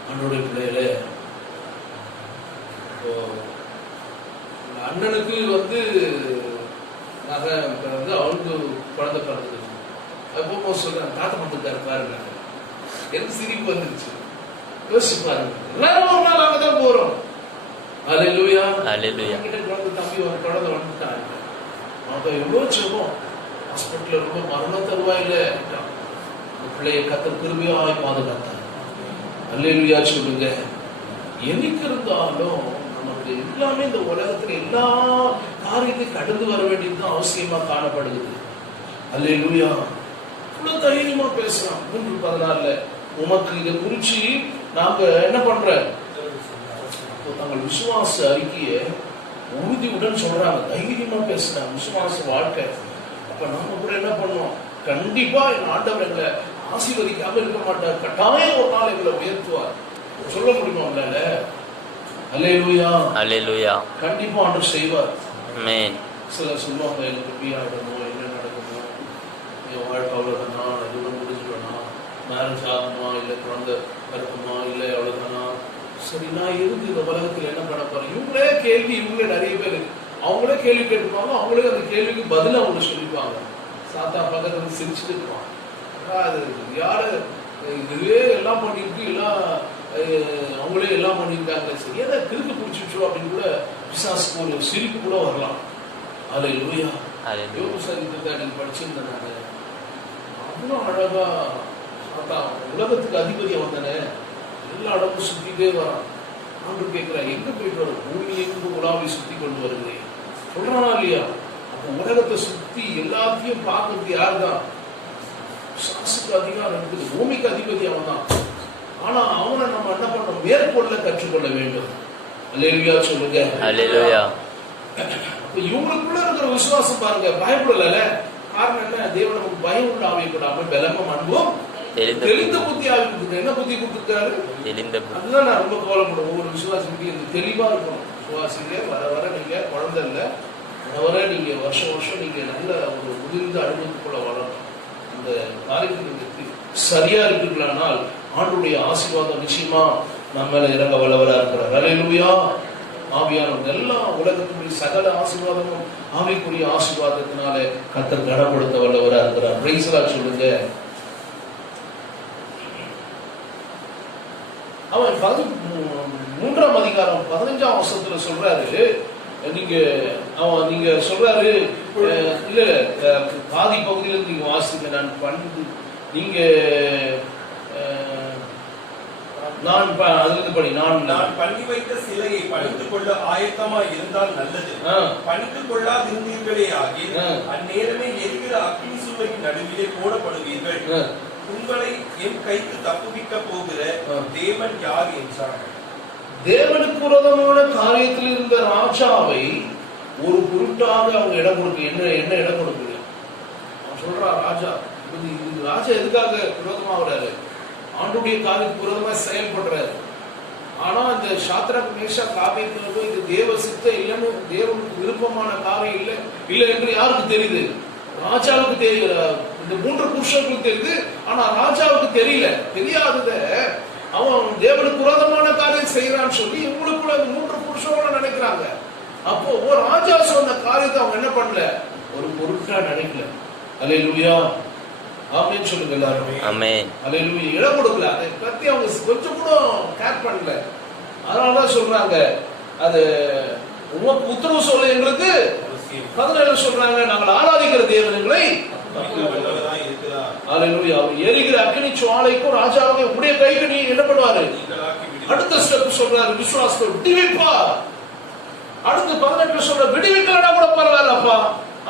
ஆண்டவருடைய பிள்ளைகளே, இப்போ அண்ணனுக்கு வந்து நகை பிறந்து அவனுக்கு குழந்தை பிறந்தது. அப்போ சொல்றேன், தாத்தா மட்டும் பாருங்க. எனக்கு சிரிப்பு வந்துருச்சு. யோசிச்சு பாருங்க, எல்லாரும் ஒரு நாள் அங்கே தான் போறோம். அல்லேலூயா. Hallelujah. என்கிட்ட குழந்தை தம்பி ஒரு குழந்தை வந்துட்டாங்க. அவன் எவ்வளோ சொல்லுவோம், ஹாஸ்பிட்டல்ல ரொம்ப மரண தருவாயில பிள்ளைய கர்த்தர் கிருபையாய் பாதுகாத்தார். அல்லேலூயா சொல்லுங்க. என்னைக்கு இருந்தாலும் நமக்கு எல்லாமே இந்த உலகத்துல எல்லா காரியத்தையும் கடந்து வர வேண்டியதுதான் அவசியமா காணப்படுகிறது. அல்லேலூயா. இவ்வளவு தைரியமா பேசலாம். 3:14 உமக்கு இதை குறிச்சு நாங்க என்ன பண்ற, தங்கள் விசுவாச அறிக்கையை உறுதியுடன் சொல்றாங்க. தைரியமா பேசுறாங்க, விசுவாச வாழ்க்கை. அப்ப நம்ம கூட என்ன பண்ணுவோம், கண்டிப்பா என் ஆண்டவர் எங்களை ஆசீர்வதிக்காம இருக்க மாட்டார். கட்டாயம் ஒரு நாள் எங்களை உயர்த்துவார். சொல்ல முடியுமா உங்களால? அல்லேலூயா. Hallelujah. கண்டிப்பா ஆண்டவர் செய்வார். Amen. சிலர் சொல்லுவாங்க, எனக்கு பிரியாடணும், என்ன நடக்குமோ, என் வாழ்க்கை அவ்வளவுதானா, இதோட முடிஞ்சுக்கணும், மேரேஜ் ஆகுமா, இல்லை குழந்தை பிறக்குமா, இல்லை அவ்வளவுதானா. சரி, நான் எதுக்கு இந்த உலகத்துல என்ன பண்ண போறேன்? இவங்களே கேள்வி, இவங்களே நிறைய பேர் அவங்களே கேள்வி கேட்டுப்பாங்க. அவங்களே அந்த கேள்விக்கு பதில் அவங்க சொல்லிப்பாங்க. சாத்தா பக்கத்துல சிரிச்சுட்டு இருப்பான். அது யாரு இதுவே எல்லாம் பண்ணிருக்கு, எல்லாம் அவங்களே எல்லாம் பண்ணியிருக்காங்க. சரி, ஏதோ கிறுக்கு பிடிச்சிச்சோ அப்படின்னு கூட பிசாசுக்கு ஒரு சிரிப்பு கூட வரலாம். அல்லேலூயா. யோபு சரித்திரத்தை எனக்கு படிச்சிருந்தேன் நான். அவ்வளோ அழகா சாத்தா உலகத்துக்கு அதிபதியா வந்தானே, எல்லா இடமும் சுத்திட்டே வரான். ஆண்டு கேட்கிறேன், எங்க போயிட்டு வர, பூமியிலிருந்து உலாவை சுத்தி கொண்டு வருகிறேன் சொல்றானா இல்லையா? அப்ப உலகத்தை சுத்தி எல்லாத்தையும் பார்க்கறது யார் தான்? சாசுக்கு அதிகாரம் இருக்குது, பூமிக்கு அதிபதி அவன் தான். ஆனா அவனை நம்ம என்ன பண்ணணும், மேற்கொள்ள கற்றுக்கொள்ள வேண்டும். அல்லேலூயா சொல்லுங்க. Hallelujah. அப்ப இவங்களுக்குள்ள இருக்கிற விசுவாசம் பாருங்க, பயப்படல. காரணம் என்ன? தேவன் நமக்கு பயம் உள்ள ஆவியை கூடாம பலமும் அன்பும் தெளிந்த புத்தி ஆவி கொடுத்துருக்காரு. என்ன புத்தி கொடுத்துருக்காரு? அதுதான் நான் ரொம்ப கவலைப்படுவேன். ஒவ்வொரு விசுவாசிக்கு தெளிவா இருக்கணும். விசுவாசிங்க வர வர நீங்க குழந்தை இல்லை, வர வர நீங்க வருஷம் வருஷம் நீங்க நல்ல ஒரு முதிர்ந்த அனுபவத்துக்குள்ள வரணும். இந்த காரியத்துக்கு நீங்க சரியா இருக்குங்களானால் ஆண்டுடைய ஆசீர்வாதம் நிச்சயமா நம்ம மேல இறங்க வல்லவரா இருக்கிறார். அல்லேலூயா. ஆவியானவர் எல்லா உலகத்துடைய சகல ஆசீர்வாதமும் ஆவிக்குரிய ஆசீர்வாதத்தினாலே கர்த்தர் கனப்படுத்த வல்லவரா இருக்கிறார். பிரைஸ் தி லார்ட் சொல்லுங்க. அவன் 3ஆம் அதிகாரம் 15ஆம் வசனத்துல சொல்றாரு, நீங்க சொல்றாரு, இல்ல பாதி பகுதியிலிருந்து நீங்க வாசிங்க. நான் நீங்க நான் பண்ணி வைத்த சிலையை பணிந்து கொள்ள ஆயத்தமா இருந்தால் நல்லது. பணிந்து கொள்ளாதிருந்தீர்களே ஆகி அந்நேரமே எரிகிற அக்கினி சூளையின் நடுவிலே போடப்படுவீர்கள். உங்களை என் கைக்கு தப்புவிக்க போகிற தேவன் யார் என்றார். தேவனுக்கு விரோதமான காரியத்தில் இருந்த ராஜாவை ஒரு பொருட்டாக அவங்க இடம் கொடுக்க என்ன இடம் கொடுக்குது? அவன் சொல்றான், ராஜா எதுக்காக விரோதமா வர்றாரு? ஆண்டுடைய காரியத்துக்கு விரோதமா செயல்படுறாரு. ஆனா இந்த சாத்ராக் மேஷாக் ஆபேத்நேகோ இது தேவ சித்தம் இல்லைன்னு, தேவனுக்கு விருப்பமான காரியம் இல்லை என்று யாருக்கு தெரியுது? ராஜாவுக்கு தெரியல. இந்த 3 புருஷர்களுக்கு தெரியுது, ஆனா ராஜாவுக்கு தெரியல. தெரியாதத அவன் தேவனுக்கு விரோதமான காரியம் செய்யறான்னு சொல்லி இவங்களுக்குள்ள 3 புருஷங்கள நினைக்கிறாங்க. அப்போ ராஜா சொன்ன காரியத்தை அவங்க என்ன பண்ணல, ஒரு பொருட்டா நினைக்கல. அல்லேலூயா. ஆமென் சொல்லுங்க எல்லாரும். ஆமென். அல்லேலூயா. இடம் கொடுக்கல, அதை பத்தி அவங்க கொஞ்சம் கூட கேர் பண்ணல. அதனாலதான் சொல்றாங்க, அது உமக்கு உத்தரவு சொல்ல எங்களுக்கு 17 சொல்றாங்க, நாங்கள் ஆராதிக்கிற தேவன்களை எரிகிற அக்கினி சுவாலைக்கும் ராஜாவை உடைய கைக்கு நீ என்ன பண்ணுவாரு? அடுத்த ஸ்டெப் சொல்றாரு, விசுவாசத்தை விடுவிப்பார். அடுத்து 18 சொல்ற, விடுவிக்கலன்னா கூட பரவாயில்லப்பா,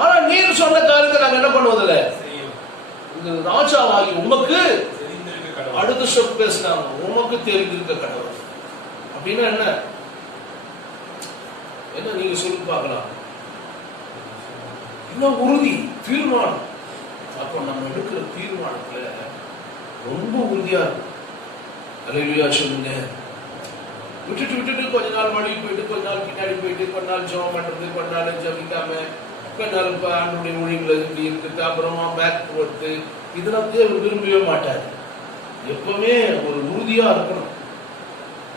ஆனா நீர் சொன்ன காரியத்தை நாங்க என்ன பண்ணுவதில்லை, ராஜாவாகி உமக்கு அடுத்த ஸ்டெப் பேசினாங்க, உமக்கு தெரிந்திருக்க கடவுள். அப்படின்னா என்ன நீங்க சொல்லி பார்க்கலாம். எல்லாம் உறுதி, தீர்மானம். அப்போ நம்ம எடுக்கிற தீர்மானத்துல ரொம்ப உறுதியா இருக்கும். அல்லேலூயா சொல்லுங்க. விட்டுட்டு கொஞ்ச நாள் மடிக்கு போயிட்டு, கொஞ்ச நாள் பின்னாடி போயிட்டு, கொஞ்ச நாள் ஜெபம் பண்றது, கொஞ்ச நாள் ஜெபிக்காம, கொஞ்ச நாள் ஆண்டுடைய ஊழியங்களை இப்படி இருக்குது, அப்புறமா பேக் போட்டு, இதெல்லாம் தேவன் விரும்பவே மாட்டாரு. எப்பவுமே ஒரு உறுதியா இருக்கணும்.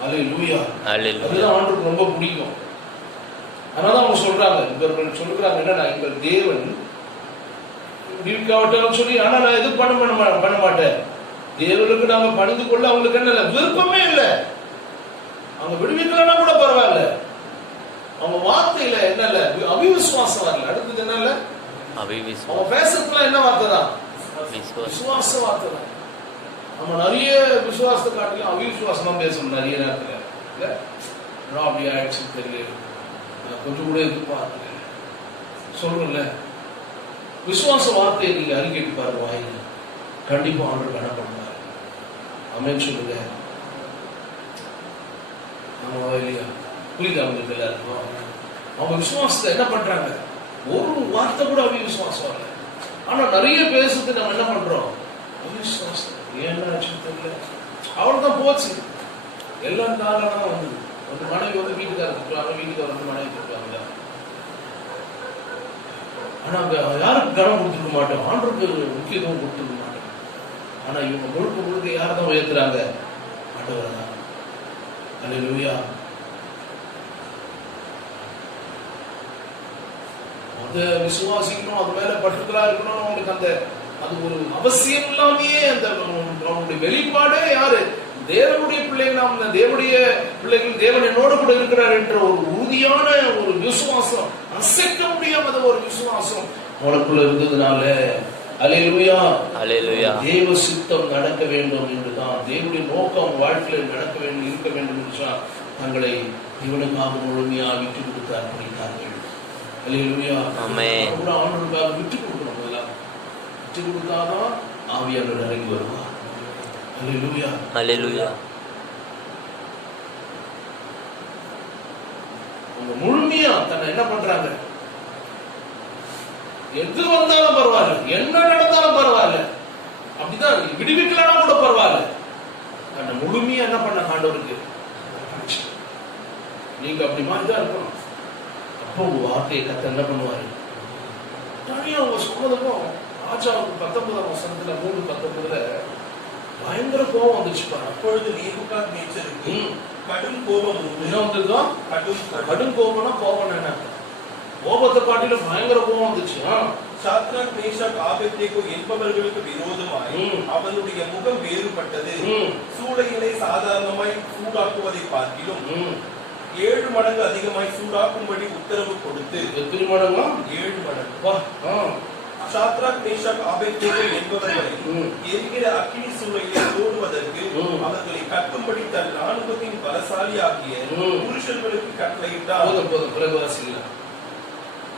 அல்லேலூயா. அதுதான் ஆண்டுக்கு ரொம்ப பிடிக்கும். அதனால அவங்க சொல்றாங்க, இவர்கள் சொல்றாங்க என்னன்னா, எங்கள் தேவன் விரிவிக்காவட்டாலும் சொல்லி, ஆனா நான் எதுவும் பண்ண மாட்டேன். தேவனுக்கு நாங்க பணிந்து கொள்ள அவங்களுக்கு என்ன இல்லை, விருப்பமே இல்லை. அவங்க விடுவிக்கலன்னா கூட பரவாயில்ல, அவங்க வார்த்தையில என்ன இல்ல, அவிவிசுவாசம் வரல. அடுத்தது என்ன இல்ல, அவங்க பேசுறதுல என்ன வார்த்தை தான், விசுவாச வார்த்தை தான். நம்ம நிறைய விசுவாசத்தை காட்டிலும் அவிவிசுவாசம் தான் பேசணும் நிறைய நேரத்துல. இல்ல அப்படி ஆயிடுச்சு தெரியல, கொஞ்சம் கூட எதிர்பார்க்கல சொல்றேன்ல. விசுவாச வார்த்தையை நீங்க அறிக்கைட்டு பாருங்க, வாங்க கண்டிப்பா ஆண்டு கண பண்ணுவாரு. அமேன் சொல்லுங்க. ஆமா இல்லையா? புரியுது அவங்களுக்கு எல்லாருக்கும். அவங்க விசுவாசத்தை என்ன பண்றாங்க, ஒரு வார்த்தை கூட அவிசுவாசம் வரல. ஆனா நிறைய பேசுறது நம்ம என்ன பண்றோம், அவிசுவாசம். ஏன்னா தெரியல, அவ்வளவுதான் போச்சு. எல்லாம் காரணம் வந்து ஒரு மனைவி வந்து வீட்டுக்காரர் இருக்காங்க, வீட்டுக்காரர் வந்து மனைவி இருக்காங்க. ஆனா அங்க யாருக்கு கனம் கொடுத்துருக்க மாட்டோம், ஆண்டுக்கு முக்கியத்துவம் கொடுத்துருக்க மாட்டோம். ஆனா இவங்க முழுக்க யாரை தான் உயர்த்துறாங்க, ஆண்டவரை தான். அல்லேலூயா. அந்த விசுவாசிக்கணும், அது மேல பற்றுதலா இருக்கணும். அவங்களுக்கு அந்த அது ஒரு அவசியம் இல்லாமே அந்த அவனுடைய வெளிப்பாடே யாரு, தேவனுடைய பிள்ளைகள். நாம் தேவனுடைய பிள்ளைகள், தேவன் என்னோட கூட இருக்கிறார் என்ற ஒரு உறுதியான ஒரு விசுவாசம், அசைக்க முடியாத ஒரு விசுவாசம் உனக்குள்ள இருந்ததுனால, அல்லேலூயா, அல்லேலூயா, தேவ சித்தம் நடக்க வேண்டும் என்றுதான், தேவனுடைய நோக்கம் வாழ்க்கையில் நடக்க வேண்டும், இருக்க வேண்டும் என்றால் தங்களை இவனுக்காக முழுமையாக விட்டு கொடுத்து அர்ப்பணித்தார்கள். அல்லேலூயா. ஆமென். கூட ஆண்டவருக்காக விட்டு கொடுக்கணும். முதல்ல விட்டு கொடுத்தாதான் ஆவியானவர் இறங்கி வருவார். அல்லேலூயா, அல்லேலூயா. அவங்க முழுமையா தன்னை என்ன பண்றாங்க, எது வந்தாலும் பரவாயில்ல, என்ன நடந்தாலும் பரவாயில்ல, அப்படிதான் விடுவிக்கலாம் கூட பரவாயில்ல, அந்த முழுமையா என்ன பண்ண ஆண்டவருக்கு நீங்க அப்படி மாதிரிதான் இருக்கணும். அப்போ உங்க வார்த்தையை கத்த என்ன பண்ணுவாரு, தனியா அவங்க சொன்னதுக்கும் ராஜாவுக்கு 19ஆம் வசனத்துல 3:19 பயங்கர கோபம் வந்துச்சு. அப்பொழுது நேபுகாத்நேச்சருக்கு கடும் கோபம் வந்ததுதான். கடும் கோபம்னா கோபம் என்ன, கோபத்தை காட்டிலும் பயங்கர கோபம் வந்துச்சு. சாத்ராக் மேஷாக் ஆபேத்நேகோ என்பவர்களுக்கு விரோதமாய் அவனுடைய முகம் வேறுபட்டது. சூளையினை சாதாரணமாய் சூடாக்குவதை பார்க்கிலும் 7 மடங்கு அதிகமாய் சூடாக்கும்படி உத்தரவு கொடுத்து. எத்தனை மடங்கா? 7 மடங்கு. சாத்ராக் மேஷாக் ஆபேத்நேகோ என்பவர்களை எரிகிற அக்கினி சூளையிலே போடுவதற்கு அவர்களை கட்டும்படி தன் ராணுவத்தின் பலசாலியாகிய புருஷர்களுக்கு கட்டளையிட்டார்.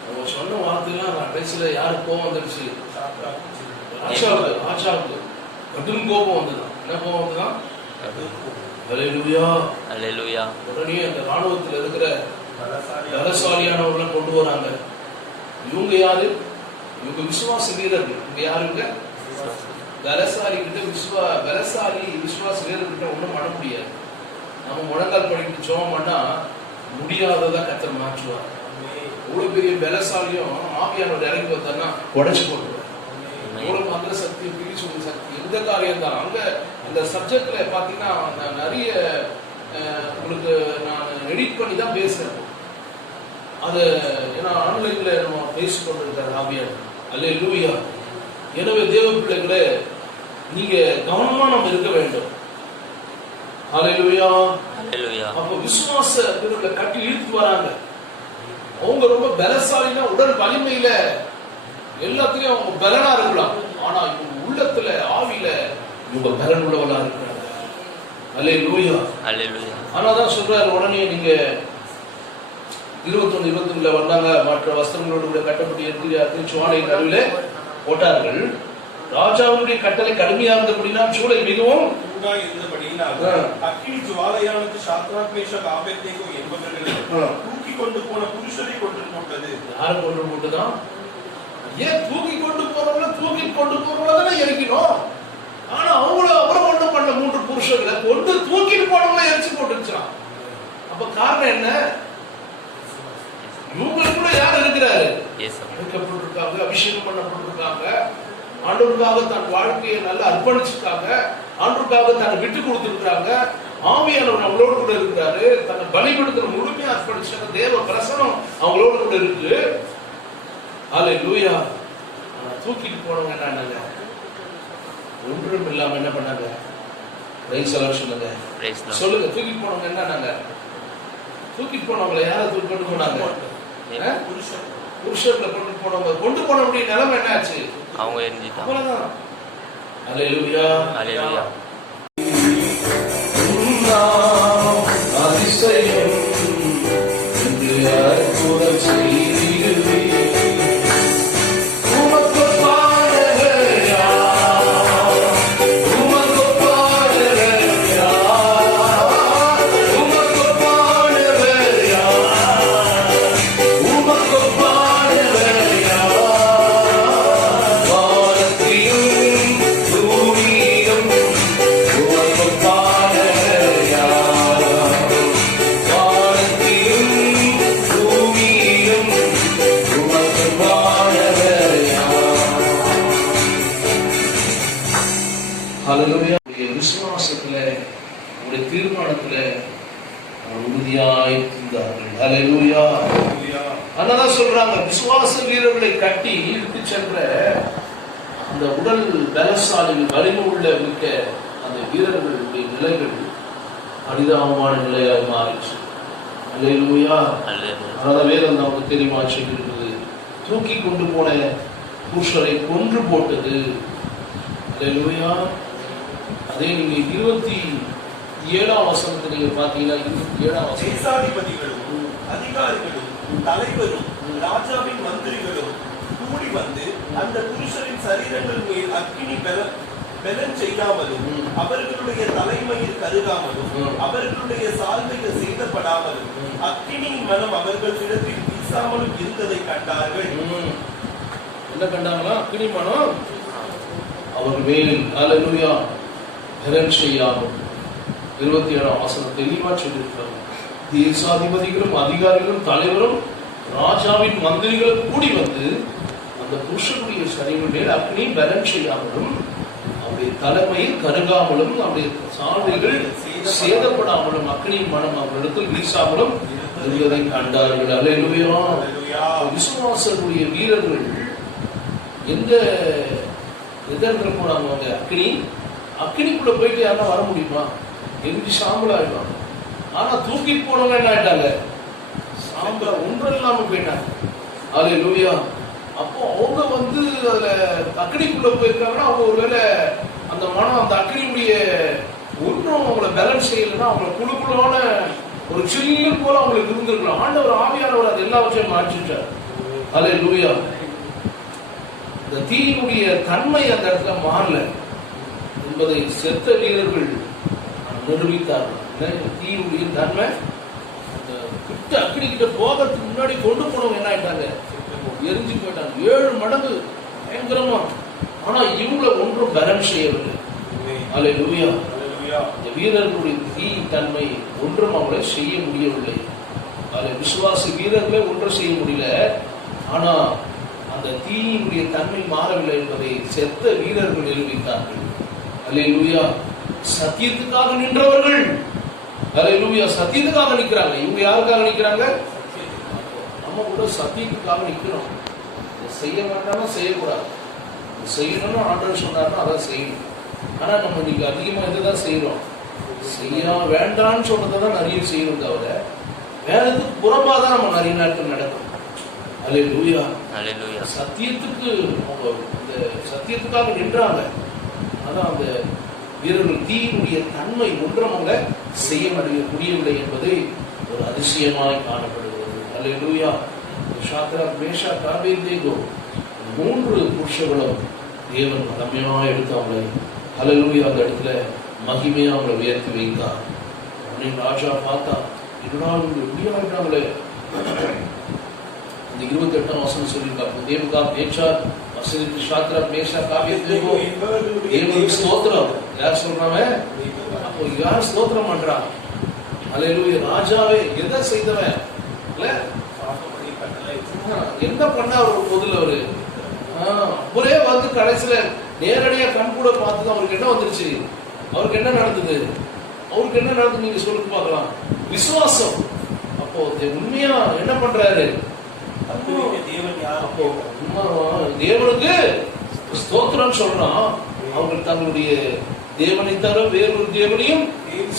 அவங்க சொன்ன வார்த்தைலாம் கடைசியில யாருக்கு கோபம் வந்துடுச்சு, ஆச்சாவுக்கு கடும் கோபம் வந்துதான். என்ன கோபம் வந்துதான், அல்லேலூயா, அல்லேலூயா. உடனே அந்த ராணுவத்தில் இருக்கிற பலசாலியானவர்களை கொண்டு வராங்க. இவங்க யாரு, இவங்க விசுவாச வீரர்கள். இவங்க யாருங்க, பலசாலி கிட்ட பலசாலி விசுவாச வீரர்கிட்ட ஒண்ணும் பண்ண முடியாது. நம்ம முழங்கால் படிட்டு ஜெபம் பண்ணா முடியாததான் கர்த்தர் மாற்றுவார். எவ்வளவு பெரிய பலசாலியும் ஆவியானவர் இறங்கி வந்தார்னா உடைச்சு போட்டுருவார். எவ்வளவு மந்திர சக்தி, பிரிச்சு சக்தி, எந்த காரியம் தான். அங்க அந்த சப்ஜெக்ட்ல பாத்தீங்கன்னா நிறைய உங்களுக்கு நான் எடிட் பண்ணி தான் பேசுறேன். அது ஏன்னா ஆன்லைன்ல நம்ம பேசிக்கொண்டு இருக்கிற ஆவியானவர். அல்லேலூயா. எனவே தேவ பிள்ளைகளே, நீங்க கவனமா நம்ம இருக்க வேண்டும். அல்லேலூயா, அல்லேலூயா. அப்ப விசுவாச வீரர்களை கட்டி இழுத்து வராங்க. அவங்க ரொம்ப பலசாலினா உடல் வலிமையில எல்லாத்துலயும் அவங்க பலனா இருக்கலாம். ஆனா இவங்க உள்ளத்துல ஆவியில இவங்க பலன் உள்ளவளா இருக்கிறாங்க. அல்லேலூயா, அல்லேலூயா. ஆனாதான் சொல்றாரு, உடனே நீங்க 21-22 வந்தாங்க. மற்ற வஸ்திரங்களோடு கூட கட்டப்பட்டு இருக்கிற சுவாலை நடுவிலே போட்டார்கள். ராஜாவுடைய கட்டளை கடுமையா இருந்தபடினா சூளை மிகவும் அக்கினி ஜுவாலையானது சாத்ராக் மேஷாக் ஆபேத்நேகோ என்பவர்களை தூக்கி கொண்டு போன புருஷரை கொண்டு போட்டது. யாரை கொண்டு போட்டுதான், ஏன் தூக்கி கொண்டு போறவங்கள தானே எரிக்கணும். ஆனா அவங்கள அப்புறம் ஒண்ணும் பண்ண 3 புருஷர்களை கொண்டு தூக்கிட்டு போனவங்கள எரிச்சு போட்டுருச்சான். அப்ப காரணம் என்ன? இவங்களுக்குள்ள யார் இருக்கிறாரு? இருக்காங்க, அபிஷேகம் பண்ணப்பட்டிருக்காங்க, ஆண்டவருக்காக தன் வாழ்க்கையை நல்லா அர்ப்பணிச்சிருக்காங்க, ஆண்டவருக்காக தன்னை விட்டு கொடுத்துருக்காங்க, ஆவியானவர் அவங்களோடு கூட இருக்கிறாரு, தன்னை பலிபடுத்துற முழுமையா அர்ப்பணிச்சாங்க, தேவ பிரசனம் அவங்களோடு கூட இருக்கு. ஹல்லேலூயா. தூக்கிட்டு போனவங்க என்னன்னாங்க? ஒன்றும் இல்லாம என்ன பண்ணாங்க? பிரைஸ் எல்லாம் சொல்லுங்க, சொல்லுங்க. தூக்கிட்டு போனவங்க என்னன்னாங்க? தூக்கிட்டு போனவங்களை யாரை தூக்கி கொண்டு போனாங்க? புருஷர்களை கொண்டு போனவங்க நிலைமை என்ன ஆச்சு? அவங்க எரிஞ்சிட்டாங்க. அவ்வளவுதான். ஹல்லேலூயா, ஹல்லேலூயா. அதிசயம் என்று அற்புதம் செய்திடுவே. உமக்கு பாடகர் யார்? உமக்கு பாடகர் யார்? உமக்கு பாடகர் யார்? உமக்கு பாடகர் யார்? வானத்திலும் பூமியிலும் உமக்கு பாடகர் யார்? வானத்திலும் பூமியிலும் உமக்கு பாடகர் யார்? ஹல்லேலூயா. விசுவாசத்துல, உங்களுடைய தீர்மானத்துல உறுதியாய் இருந்தார்கள். ஹல்லேலூயா. அதான் சொல்றாங்க, விசுவாச வீரர்களை கட்டி இழுத்து சென்ற அந்த உடல் பலசாலிகள், வலிமை உள்ள மிக்க அந்த வீரர்களுடைய நிலைகள் அரிதாபமான நிலையாக மாறிச்சு. ஹல்லேலூயா. அதான் வேதம் நமக்கு தெரியுமா சொல்லியிருக்குது, தூக்கி கொண்டு போன புருஷரை கொன்று போட்டது. ஹல்லேலூயா. அதே நீங்க 27ஆம் வசனத்தை நீங்க பாத்தீங்கன்னா, 27ஆம் வசனம், தேசாதிபதிகளும் அதிகாரிகளும் தலைவரும் ராஜாவின் மந்திரிகளும் கூடி வந்து அந்த புருஷரின் சரீரங்கள் மேல் அக்கினி பெலன் செய்யாமலும் அவர்களுடைய தலைமையில் கருகாமலும் அவர்களுடைய சால்வைகள் சேதப்படாமலும் அக்கினியின் மனம் அவர்களிடத்தில் வீசாமலும் இருந்ததை கண்டார்கள். என்ன கண்டாங்களா? அக்கினி மனம் அவர் மேல், ஹல்லேலூயா, பெலன் செய்யாமல். 27ஆம் வசனம் தெளிவா சொல்லியிருக்கிறார். தேசாதிபதிகளும் அதிகாரிகளும் தலைவரும் ராஜாவின் மந்திரிகளும் கூடி வந்து அந்த புருஷனுடைய சரீரம் மேல் அக்னி பலன் செய்யாமலும் அவருடைய தலைமையில் கருகாமலும் அவருடைய சால்வைகள் சேதப்படாமலும் அக்னியின் மனம் அவரிடத்தில் வீசாமலும் இருந்ததை கண்டார்கள். ஹல்லேலூயா. விசுவாசனுடைய வீரர்கள் எந்த இடத்துல போனாங்க? அக்னிக்குள்ள போயிட்டு யாரா வர முடியுமா? எரிஞ்சு சாம்பல் ஆயிடுவாங்க. ஆனா தூக்கிட்டு போனவங்க என்ன ஆயிட்டாங்க? சாம்பல் ஒன்றும் இல்லாம போயிட்டாங்க. ஹல்லேலூயா. அப்போ அவங்க அதுல அக்னிக்குள்ள போயிருக்காங்கன்னா, அவங்க ஒருவேளை அந்த மனம் அந்த அக்னியுடைய ஒன்றும் அவங்கள பேலன்ஸ் செய்யலைன்னா, அவங்களை குழுக்குள்ளான ஒரு சில்லு போல அவங்களுக்கு இருந்திருக்கலாம். ஆண்டவர் ஆவியானவர் அது எல்லாவற்றையும் மாற்றிட்டார். ஹல்லேலூயா. இந்த தீயினுடைய தன்மை அந்த இடத்துல மாறல என்பதை செத்த வீரர்கள் நிரூபித்தார்கள். தீயினுடைய தன்மை அந்த கிட்ட அக்னி கிட்ட போகிறதுக்கு முன்னாடி கொண்டு போனவங்க என்ன ஆயிட்டாங்க? எரிஞ்சு போயிட்டாங்க. 7 மடங்கு பயங்கரமா. ஆனா இவங்களை ஒன்றும் பலன் செய்யவில்லை. ஹல்லேலூயா. இந்த வீரர்களுடைய தீ தன்மை ஒன்றும் அவங்களை செய்ய முடியவில்லை. விசுவாச வீரர்களே ஒன்றும் செய்ய முடியல. ஆனா அந்த தீயினுடைய தன்மை மாறவில்லை என்பதை செத்த வீரர்கள் நிரூபித்தார்கள். ஹல்லேலூயா. சத்தியத்துக்காக நின்றவர்கள், ஹல்லேலூயா, சத்தியத்துக்காக நிற்கிறாங்க. இவங்க யாருக்காக நிற்கிறாங்க? நம்ம கூட சத்தியத்துக்காக நிற்கிறோம். செய்ய வேண்டாம், செய்யக்கூடாது. செய்யணும்னு ஆண்டவர் சொன்னார்னா அதான் செய்யணும். ஆனா நம்ம இன்னைக்கு அதிகமா இதுதான் செய்யறோம். செய்ய வேண்டாம்னு சொன்னதான் நிறைய செய்யணும் தவிர வேறதுக்கு புறம்பா தான் நம்ம நிறைய நாட்கள் நடக்கும். ஹல்லேலூயா. ஹல்லேலூயா. சத்தியத்துக்கு அவங்க இந்த சத்தியத்துக்காக நின்றாங்க. ஆனா அந்த வீரர்கள் தீயினுடைய தன்மை ஒன்றும் அவங்க செய்ய முடியவில்லை என்பதை ஒரு அதிசயமாய் காணப்படுகிறது. ஹல்லேலூயா. ஷாத்ராக், மேஷாக், ஆபேத்நேகோ 3 புருஷர்களும் தேவன் ரம்யமாக எடுத்து அவங்களை, ஹல்லேலூயா, அந்த இடத்துல மகிமையா அவங்களை உயர்த்தி வைத்தார். ராஜா பார்த்தா, இதனால் இப்படி ஆகிட்டாங்களே, இந்த 28ஆம் வசனம் சொல்லியிருக்காங்க. தேவகா மேஷாக் வசனிக்கு ஷாத்ராக் மேஷாக் ஆபேத்நேகோ தேவனுக்கு ஸ்தோத்திரம். யார் சொல்றாங்க? அப்போ யார் ஸ்தோத்திரம் பண்றா? அல்லேலூயா. ராஜாவே எதை செய்தவன் இல்ல, என்ன பண்ண அவர் முதல்ல அவரு அவரே வந்து கடைசியில நேரடியா கண் கூட பார்த்து அவருக்கு என்ன வந்துருச்சு? அவருக்கு என்ன நடந்தது? அவருக்கு என்ன நடந்தது நீங்க சொல்லுங்க பார்க்கலாம். விசுவாசம். அப்போ உண்மையா என்ன பண்றாரு? அப்போ தேவனுக்கு ஸ்தோத்திரம் சொல்றான். அவர்கள் தங்களுடைய தேவனை தவிர வேறொரு தேவனையும்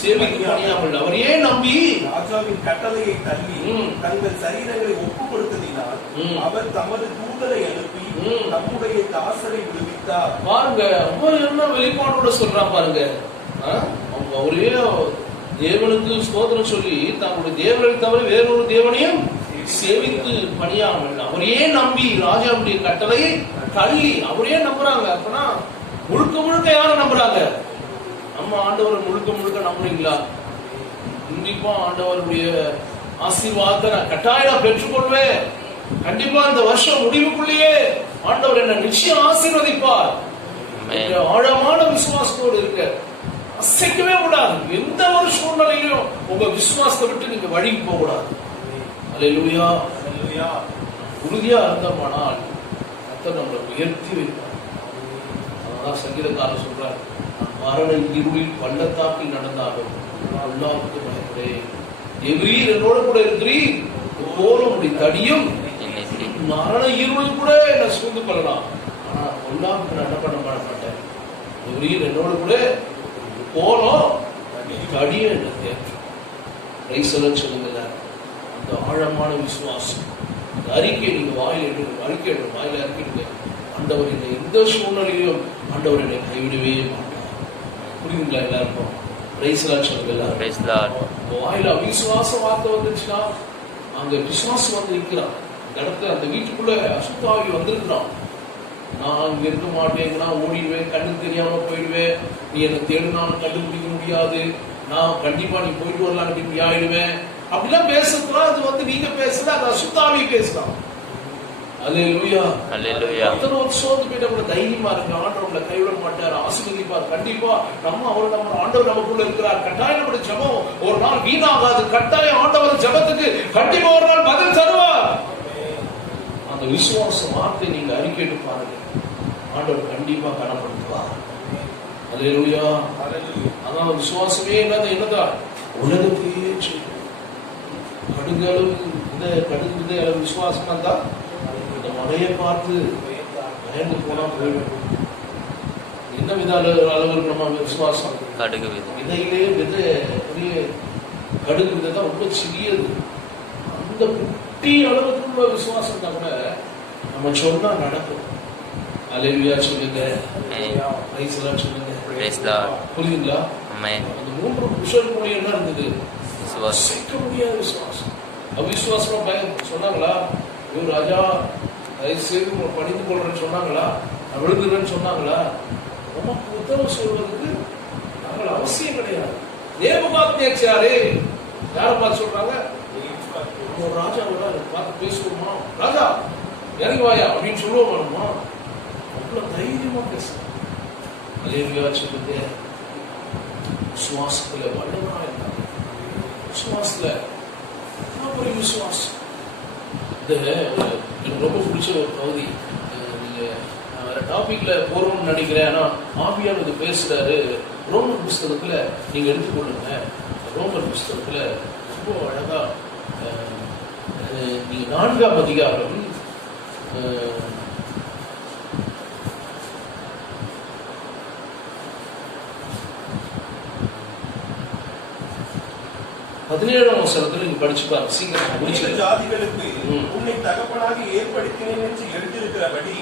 சேவிக்க முடியாமல் அவரையே நம்பி ராஜாவின் கட்டளையை தள்ளி தங்கள் சரீரங்களை ஒப்புக் கொடுத்ததினால் அவர் தமது தூதரை அனுப்பி நம்முடைய தாசரை விடுவித்தார். பாருங்க, அவன் என்ன வெளிப்பாட்டோட சொல்றான் பாருங்க. அவரே தேவனுக்கு ஸ்தோத்திரம் சொல்லி தங்களுடைய தேவனை தவிர வேறொரு தேவனையும் சேவித்து பணியாமல் அவரையே நம்பி ராஜாவுடைய கட்டளையை தள்ளி அவரே நம்புறாங்க. அப்பனா முழுக்க முழுக்க யாரும் நம்புறாங்க? நம்ம ஆண்டவரை முழுக்க முழுக்க நம்புறீங்களா? கண்டிப்பா ஆண்டவருடைய ஆசீர்வாதத்தை நான் கட்டாயம் பெற்றுக்கொள்வேன். கண்டிப்பா இந்த வருஷம் முடிவுக்குள்ளேயே ஆண்டவர் என்ன நிச்சயம் ஆசீர்வதிப்பார். ஆழமான விசுவாசத்தோடு இருக்க, அசைக்கவே கூடாது. எந்த ஒரு சூழ்நிலையிலும் உங்க விசுவாசத்தை விட்டு நீங்க வழிக்கு போக கூடாது. அல்லேலூயா. உறுதியா இருந்தோமானால் கர்த்தர் நம்மளை உயர்த்தி வைப்பார். அதனால சங்கீதக்காரர் சொல்றார், மரண இருளில் பள்ளத்தாக்கில் நடந்தாலும் அல்லாஹ்வுக்கு பயப்படேன். எவரீர் என்னோட கூட இருக்கிறீர், போலும் உடைய தடியும். மரண இருள் கூட என்ன சூழ்ந்து கொள்ளலாம், ஆனா அல்லாஹ்வுக்கு நான் என்ன பண்ண மாட்டேன். எவரீர் என்னோட கூட போலும் தடிய என்ன சொல்லுங்க. அந்த ஆழமான விசுவாசம், அந்த அறிக்கை நீங்க வாயில் அறிக்கை அறிக்கைங்க. ஆண்டவர் என்னை எந்த சூழ்நிலையிலும் ஆண்டவர் என்னை கைவிடவே மாட்டார். புரியுங்களா எல்லாருக்கும்? சொல்லுங்க. வாயில விசுவாச வார்த்தை வந்துச்சுன்னா அங்க விசுவாசம் வந்து இருக்கிறான். அந்த இடத்துல அந்த வீட்டுக்குள்ள அசுத்தாவி வந்திருக்கிறான். நான் அங்க இருக்க மாட்டேங்கன்னா ஓடிடுவேன், கண்ணு தெரியாம போயிடுவேன், நீ என்னை தேடினாலும் கண்டுபிடிக்க முடியாது, நான் கண்டிப்பா நீ போயிட்டு வரலாம் இப்படி ஆயிடுவேன் அப்படிலாம் பேசுறதுலாம் அது வந்து நீங்க பேசுறது அது அசுத்தாவி பேசலாம். அல்லேலூயா. அல்லேலூயா. அத்தனை ஒரு சோர்ந்து போயிட்டு கூட தைரியமா இருக்கு. ஆண்டவர் நம்மளை கைவிட மாட்டார், ஆசீர்வதிப்பார். கண்டிப்பா நம்ம ஆண்டவர் நமக்குள்ள இருக்கிறார். கட்டாயம் நம்முடைய ஜெபம் ஒரு நாள் வீணாகாது. கட்டாயம் ஆண்டவர் ஜெபத்துக்கு கண்டிப்பா ஒரு நாள் பதில் தருவார். அந்த விசுவாச வார்த்தை நீங்க அறிக்கைட்டு பாருங்க, ஆண்டவர் கண்டிப்பா கனப்படுத்துவார். அல்லேலூயா. அதான் விசுவாசமே என்னதான் உலகத்தையே கடுகளவு கடுங்குதே அளவு விசுவாசம் தான் இந்த மழையை பார்த்து பயந்து போனா போயிடும். என்ன வித அளவுக்கு நம்ம விசுவாசம்? விதையிலே விதை கடுகு விதை தான் ரொம்ப சிறியது. அந்த குட்டி அளவுக்குள்ள விசுவாசம் தான் கூட நம்ம சொன்னா நடக்கும். அல்லேலூயா சொல்லுங்க. சொல்லுங்க. புரியுதுங்களா? அந்த 3 புஷல் மொழி என்ன இருந்தது? அசைக்க முடியாத விசுவாசம். அவிசுவாசமா பயம் சொன்னாங்களா? இவர் ராஜா தயவுசெய்து பணிந்து கொள்றேன்னு சொன்னாங்களா? நான் விழுந்துடுறேன்னு சொன்னாங்களா? நமக்கு உத்தரவு சொல்றதுக்கு நாங்கள் அவசியம் கிடையாது. நேபுகாத்நேச்சாரே யாரை பார்த்து சொல்றாங்க? ஒரு ராஜாவோட பார்த்து பேசுவோமா? ராஜா இறங்கி வாயா அப்படின்னு சொல்லுவோமா? அவ்வளவு தைரியமா பேசுறோம். அல்லேலூயா சொல்லுங்க. விசுவாசத்துல வல்லவனா இருந்தாங்க. விசுவாசத்துல ஒரு விசுவாசம். எனக்கு ரொம்ப பிடிச்ச ஒரு பகுதி. நீங்க வேற டாபிக்ல போறோம்னு நினைக்கிறேன், ஆனா ஆவியானவர் பேசுறாரு. ரோமர் புஸ்தகத்துல நீங்க எடுத்துக்கொள்ளுங்க. ரோமர் புஸ்தகத்துல ரொம்ப அழகா நீங்க 4ஆம் அதிகாரம் 17ஆம் வசனத்துல நீங்க படிச்சு பாருங்க. சீக்கிரம் ஜாதிகளுக்கு உன்னை தகப்பனாக ஏற்படுத்தினேன் என்று எழுதியிருக்கிறபடி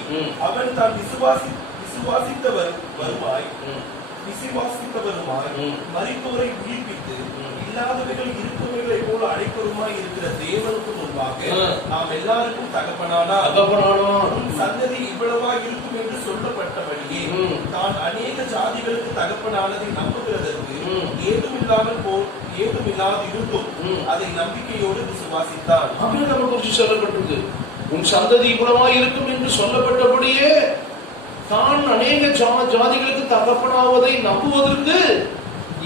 அவன் தான் விசுவாசித்தவருமாய் மரித்தோரை உயிர்ப்பித்து இல்லாதவைகள் இருப்பவைகளை போல அழைப்பருமாய் இருக்கிற தேவனுக்கு முன்பாக நாம் எல்லாருக்கும் தகப்பனானா சந்ததி இவ்வளவா இருக்கும் என்று சொல்லப்பட்டபடியே தான் அநேக ஜாதிகளுக்கு தகப்பனானதை நம்புகிறதற்கு ஏதுமில்லாது இருந்தும் அதை நம்பிக்கையோடு விசுவாசித்தார். நம்ம குறித்து சொல்லப்பட்டிருக்கு. உன் சந்ததி குலமாய் இருக்கும் என்று சொல்லப்பட்டபடியே தான் அநேக ஜாதிகளுக்கு தகப்பனாவதை நம்புவதற்கு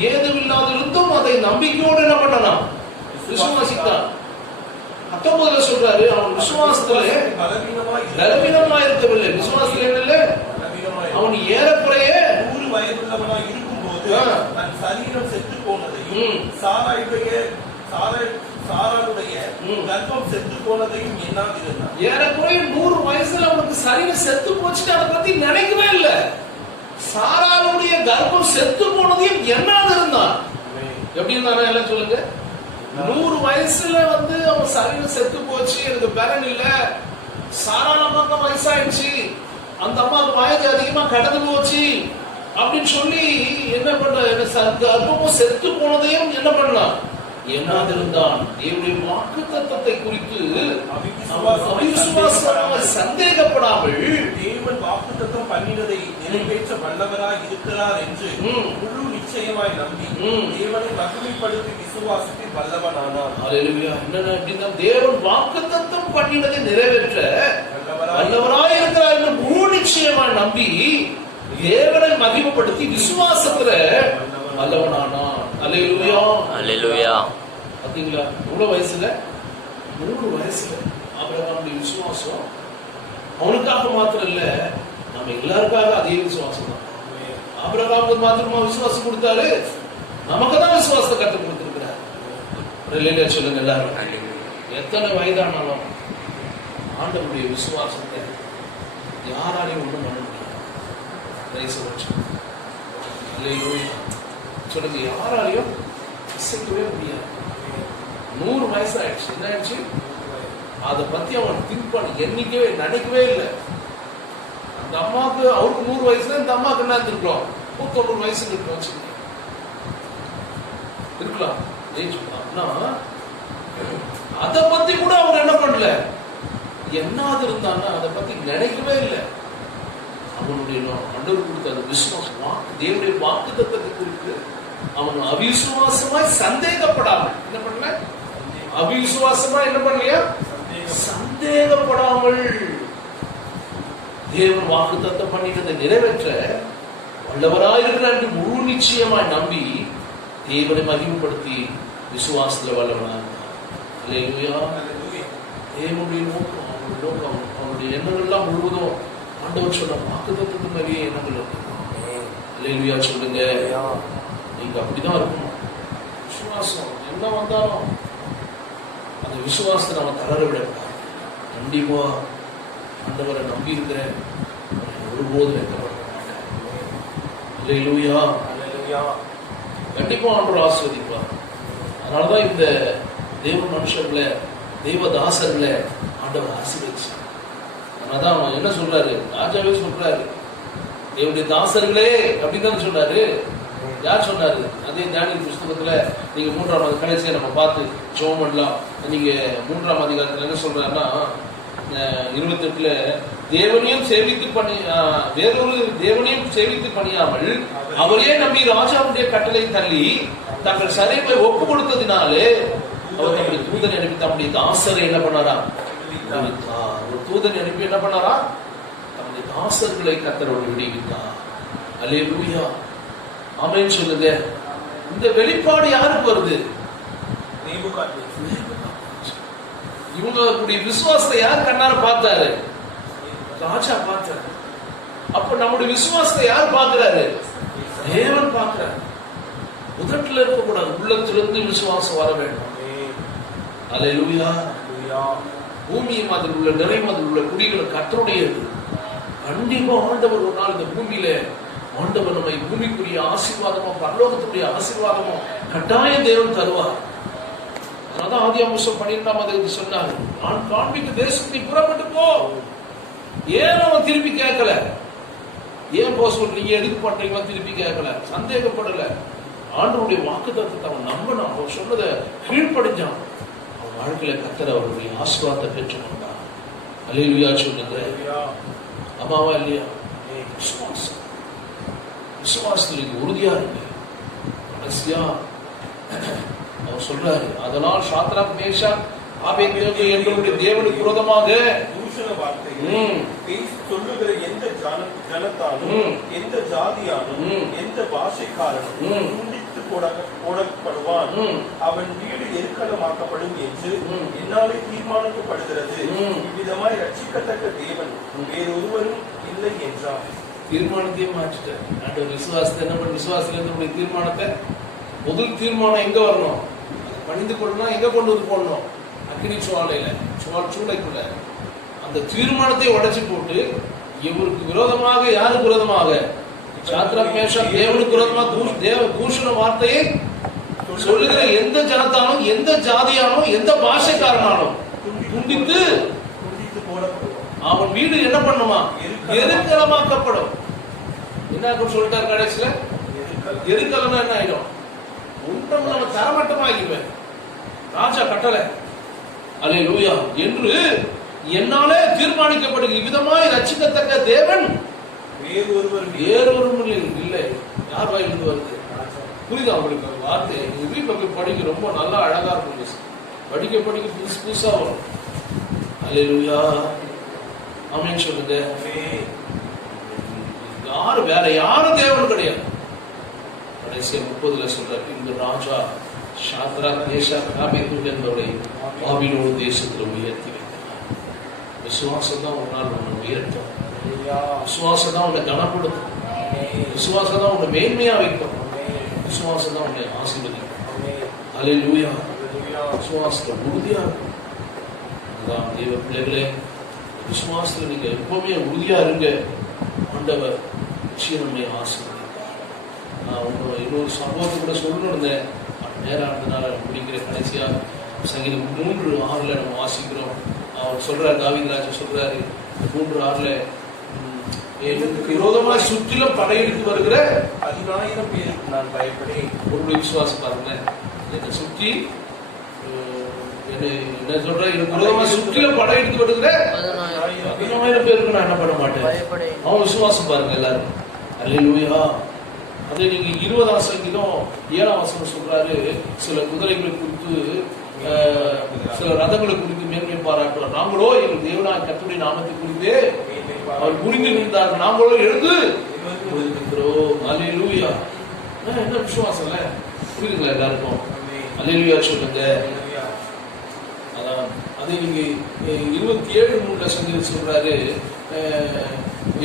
ஏதுமில்லாதிருந்தும் அதை நம்பிக்கையோடு என்ன பண்ணலாம்? விசுவாசித்தான். 19 சொல்றாரு, அவன் விசுவாசத்துல பலவீனமா இருக்கவில்லை. விசுவாசத்துல என்ன? அவன் ஏறக்குறைய 100 வயதுள்ளவனாய் இருக்கும்போது தன் சரீரம் செத்து போனதையும் சாராளுடைய கர்ப்பம் செத்து போனதையும் எண்ணாதிருந்தான். ஏறக்குறைய 100 வயசுல அவனுக்கு சரீரம் செத்து போச்சுட்டு அதை பத்தி நினைக்கவே இல்லை. சாராளுடைய கர்ப்பம் செத்து போனதையும் எண்ணாதிருந்தான். எப்படி இருந்தானே எல்லாம் சொல்லுங்க. 100 வயசுல அவன் சரீரம் செத்து போச்சு, எனக்கு பலன் இல்ல, சாராள் அம்மாக்கு வயசாயிடுச்சு, அந்த அம்மாவுக்கு வயது அதிகமா கடந்து போச்சு அப்படின்னு சொல்லி என்ன பண்ண, கர்ப்பமும் செத்து போனதையும் என்ன பண்ணலாம்? எண்ணாதிருந்தான். தேவனுடைய வாக்குத்தத்தத்தை குறித்து அவிசுவாசமாக சந்தேகப்படாமல் தேவன் வாக்குத்தத்தம் பண்ணினதை நிறைவேற்ற வல்லவராய் இருக்கிறார் என்று முழு நிச்சயமாய் நம்பி தேவனை மகிமைப்படுத்தி விசுவாசத்தில் வல்லவனானார். ஹல்லேலூயா. என்னன்னா அப்படின்னா தேவன் வாக்குத்தத்தம் பண்ணினதை நிறைவேற்ற வல்லவராய் இருக்கிறார் என்று முழு நிச்சயமாய் நம்பி தேவனை மகிமைப்படுத்தி விசுவாசத்துல வல்லவனானான். ஹல்லேலூயா. ஹல்லேலூயா. பாத்தீங்களா? எவ்வளவு வயசுல? 100 வயசுல ஆபிரகாமுடைய விசுவாசம் அவனுக்காக மாத்திரம் இல்ல, நம்ம எல்லாருக்காக அதே விசுவாசம் தான். ஆபிரகாமுக்கு மாத்திரமா விசுவாசம் கொடுத்தாரு, நமக்கு தான் விசுவாசத்தை கற்றுக் கொடுத்திருக்கிறார். சொல்லுங்க எல்லாரும். எத்தனை வயதானாலும் ஆண்டவருடைய விசுவாசத்தை யாராலையும் ஒன்றும் பண்ண முடியாது. சொல்லுங்க, யாராலையும் இசைக்கவே முடியாது. 100 வயசு ஆயிடுச்சு. என்ன ஆயிடுச்சு? அதை பத்தி அவன் திங்க் பண்ணி எண்ணிக்கவே நினைக்கவே இல்லை. அந்த அம்மாவுக்கு, அவருக்கு 100 வயசுல இந்த அம்மாவுக்கு என்ன இருந்திருக்கலாம்? 90 வயசு இருக்கலாம். அதை பத்தி கூட அவர் என்ன பண்ணல, என்னாது இருந்தான்னா அதை பத்தி நினைக்கவே இல்லை. அவனுடைய ஆண்டவர் கொடுத்த அந்த விசுவாசம், தேவனுடைய வாக்குத்தத்தத்தை குறித்து அவன் அவிசுவாசமாய் சந்தேகப்படாமல் என்ன பண்ணல? அவிசுவாசமா என்ன பண்ணலையா? சந்தேகப்படாமல் தேவன் வாக்குத்தத்தம் பண்ணினதை நிறைவேற்ற வல்லவராயிருக்கிறார் என்று முழு நிச்சயமாய் நம்பி தேவனை மகிமைப்படுத்தி விசுவாசத்துல வல்லவனார். ஹல்லேலூயா. தேவனுடைய நோக்கம், அவனுடைய எண்ணங்கள் எல்லாம் முழுவதும் ஆண்டவர் சொன்ன வாக்குத்தத்தத்துக்கு மேலேயே எண்ணங்கள் இருக்கு. ஹல்லேலூயா சொல்லுங்க. நீங்க அப்படிதான் இருக்கணும். விசுவாசம் என்ன வந்தாலும் அந்த விசுவாசத்தை நம்ம தளர விடக்கூடாது. கண்டிப்பா ஆண்டவரை நம்பி இருக்கிறேன், ஒருபோதும் வைக்கப்பட மாட்டேன். ஹல்லேலூயா. கண்டிப்பா ஆண்டவர் ஆசீர்வதிப்பார். அதனாலதான் இந்த தேவ மனுஷர்களை, தேவதாசர்களை ஆண்டவர் ஆசீர்வதிச்சார். அதனாலதான் அவன் என்ன சொல்றாரு, ராஜாவே சொல்றாரு, தேவனுடைய தாசர்களே அப்படின்னு தான் சொல்றாரு. யார் சொன்னாரு? அதே தானியேல் புஸ்தகத்துல நீங்க 3ஆம் கடைசியை நம்ம பார்த்து ஜெபம் பண்ணலாம். நீங்க 3ஆம் அதிகாரத்துல என்ன சொல்றாருன்னா 28ல தேவனையும் சேவித்து பண்ணி வேறொரு தேவனையும் சேவித்து பண்ணியாமல் அவரே நம்பி ராஜாவுடைய கட்டளை தள்ளி தங்கள் சரைவை ஒப்பு கொடுத்ததினாலே அவர் தம்முடைய தூதனை அனுப்பி தம்முடைய தாசரை என்ன பண்ணாரா? ஒரு தூதனை அனுப்பி என்ன பண்ணாரா? தம்முடைய தாசர்களை கர்த்தரோடு விடுவித்தார். அல்லேலூயா. ஆமென் சொல்லுங்க. இந்த வெளிப்பாடு யாருக்கு வருது? இவங்களுடைய விசுவாசத்தை யார் கண்ணார பார்த்தாரு? ராஜா பார்த்தாரு. அப்ப நம்முடைய விசுவாசத்தை யார் பார்க்கிறாரு? தேவன் பார்க்கிறார். உதட்டுல இருக்கக்கூடாது, உள்ளத்திலிருந்து விசுவாசம் வர வேண்டும். அல்லேலூயா. பூமியின் அதில் உள்ள நிறைய அதில் உள்ள குடிகள் கர்த்தருடையது. கண்டிப்பா ஆண்டவர் ஒரு நாள் இந்த பூமியில ஆண்டவர் நம்மை பூமிக்குரிய ஆசீர்வாதமோ பரலோகத்துடைய ஆசீர்வாதமோ கட்டாயம் தேவன் தருவார். அதனால ஆதியாகமம் 12ஆம் அதிகாரத்தில் சொன்னார், நான் காண்பிக்க தேசத்தை புறப்பட்டு போ. ஏன் அவன் திருப்பி கேட்கல? ஏன் போக சொல்றீங்க, எதுக்கு பண்றீங்களா? திருப்பி கேட்கல, சந்தேகப்படல. ஆண்டவருடைய வாக்குத்தத்தத்தை அவன் நம்பினான். அவன் சொன்னதை கீழ்ப்படிஞ்சான். அவன் வாழ்க்கையில கர்த்தர் அவருடைய ஆசீர்வாதத்தை பெற்றுக்கொண்டான். அல்லேலூயா சொல்லுங்க. அம்மாவா இல்லையா? விசுவாசம், விசுவாசத்தில் நீங்க உறுதியா இருக்கு. கடைசியா அவர் சொல்றாரு, அதனால் சாத்ராக் மேஷாக் ஆபேத்துக்கு எங்களுடைய தேவனுக்கு விரோதமாக தூஷண வார்த்தைகளை சொல்லுகிற எந்த ஜனத்தாலும் எந்த ஜாதியாலும் எந்த பாஷைக்காரனும் துண்டித்து போடப்படுவான். அவன் வீடு எருக்களமாக்கப்படும் என்று என்னாலே தீர்மானிக்கப்படுகிறது. இவ்விதமாய் ரட்சிக்கத்தக்க தேவன் வேறொருவரும் இல்லை என்றார். தீர்மானத்தையும் மாற்றிட்டார். விசுவாசத்தை என்ன பண்ண, விசுவாசத்துல இருந்து தீர்மானத்தை, முதல் தீர்மானம் எங்க வரணும், பணிந்து கொள்ளணும், எங்க கொண்டு வந்து போடணும், அக்னி சுவாலையில, சூளைக்குள்ள. அந்த தீர்மானத்தை உடைச்சு போட்டு இவருக்கு விரோதமாக, யாருக்கு விரோதமாக, சாத்ராக் மேஷாக் தேவனுக்கு விரோதமாக தூஷண வார்த்தையை சொல்லுகிற எந்த ஜனத்தாலும் எந்த ஜாதியாலும் எந்த பாஷைக்காரனாலும் துண்டித்து அவன் வீடு என்ன பண்ணுமா, எருக்களமாக்கப்படும். என்ன சொல்லிட்டாரு கடைசியில, எருக்களம்னா என்ன ஆயிடும், உண்டம் நம்ம தரமட்டமாகிடுவேன். ராஜா கட்டளை அல்லேலூயா என்று என்னாலே தீர்மானிக்கப்படுகிற விதமாய் ரட்சிக்கத்தக்க தேவன் வேறொருவர் இல்லை. யார் வாயிலிருந்து வருது, புரியுதா உங்களுக்கு வார்த்தை? வீட்டுல படிக்க ரொம்ப நல்லா அழகா இருக்கும், படிக்க படிக்க புதுசு புதுசா வரும். அல்லேலூயா, ஆமென் சொல்லுங்க. யாரு, வேற யாரும் தேவன் கிடையாது. கடைசி 30 சொல்ற, இந்த ராஜா சாத்ராக் மேஷாக் ஆபேத்நேகோ என்பவரை பாபிலோன் தேசத்துல உயர்த்தி வைத்தார். விசுவாசம் தான் ஒரு நாள் உன்னை உயர்த்தும். விசுவாசம் தான் உன்னை கனப்படுத்தும். விசுவாசம் தான் உன்னை மேன்மையா வைக்கும். விசுவாசம் தான் உன்னை ஆசீர்வதிக்கும். அல்லேலூயா. விசுவாசத்துல உறுதியா இருக்கும். அதுதான் தேவ பிள்ளைகளே, விசுவாசத்துல நீங்க எப்பவுமே உறுதியா இருங்க. ஆண்டவர் நிச்சயம் நம்மை ஆசீர்வதிப்பார். நான் இன்னொரு சம்பவத்தை கூட சொல்லணும், நேரம் இருந்தனால முடிக்கிற. கடைசியா சங்கீதம் 3:6 நம்ம வாசிக்கிறோம். அவர் சொல்றாரு, தாவீது ராஜா சொல்றாரு 3:6, எனக்கு விரோதமாக சுற்றிலும் படையெடுத்து வருகிற 10,000 பேருக்கு நான் பயப்படேன். ஒரு விசுவாசம் பாருங்க, என்னை சுற்றி என்ன சொல்ற, எனக்கு விரோதமாக சுற்றிலும் படையெடுத்து வருகிற 10,000 பேருக்கு நான் என்ன பண்ண மாட்டேன். அவன் விசுவாசம் பாருங்க எல்லாரும். அல்லேலூயா. அதே நீங்க 20ஆம் சங்கீதம் 7ஆம் வசனம் சொல்றாரு, சில குதிரைகளை குறித்து, சில ரதங்களை குறித்து மேன்மை பாராட்டுவார். நாங்களோ எங்கள் தேவனாகிய கர்த்தருடைய நாமத்தை குறித்து அவர் புரிந்து நின்றார்கள், நாங்களோ எழுந்து இருக்கிறோம். அல்லேலூயா. என்ன விசுவாசம் இல்ல, புரியுதுங்களா எல்லாருக்கும்? அல்லேலூயா சொல்லுங்க. அதான் அதே நீங்க 27:3 சங்கீதம் சொல்றாரு,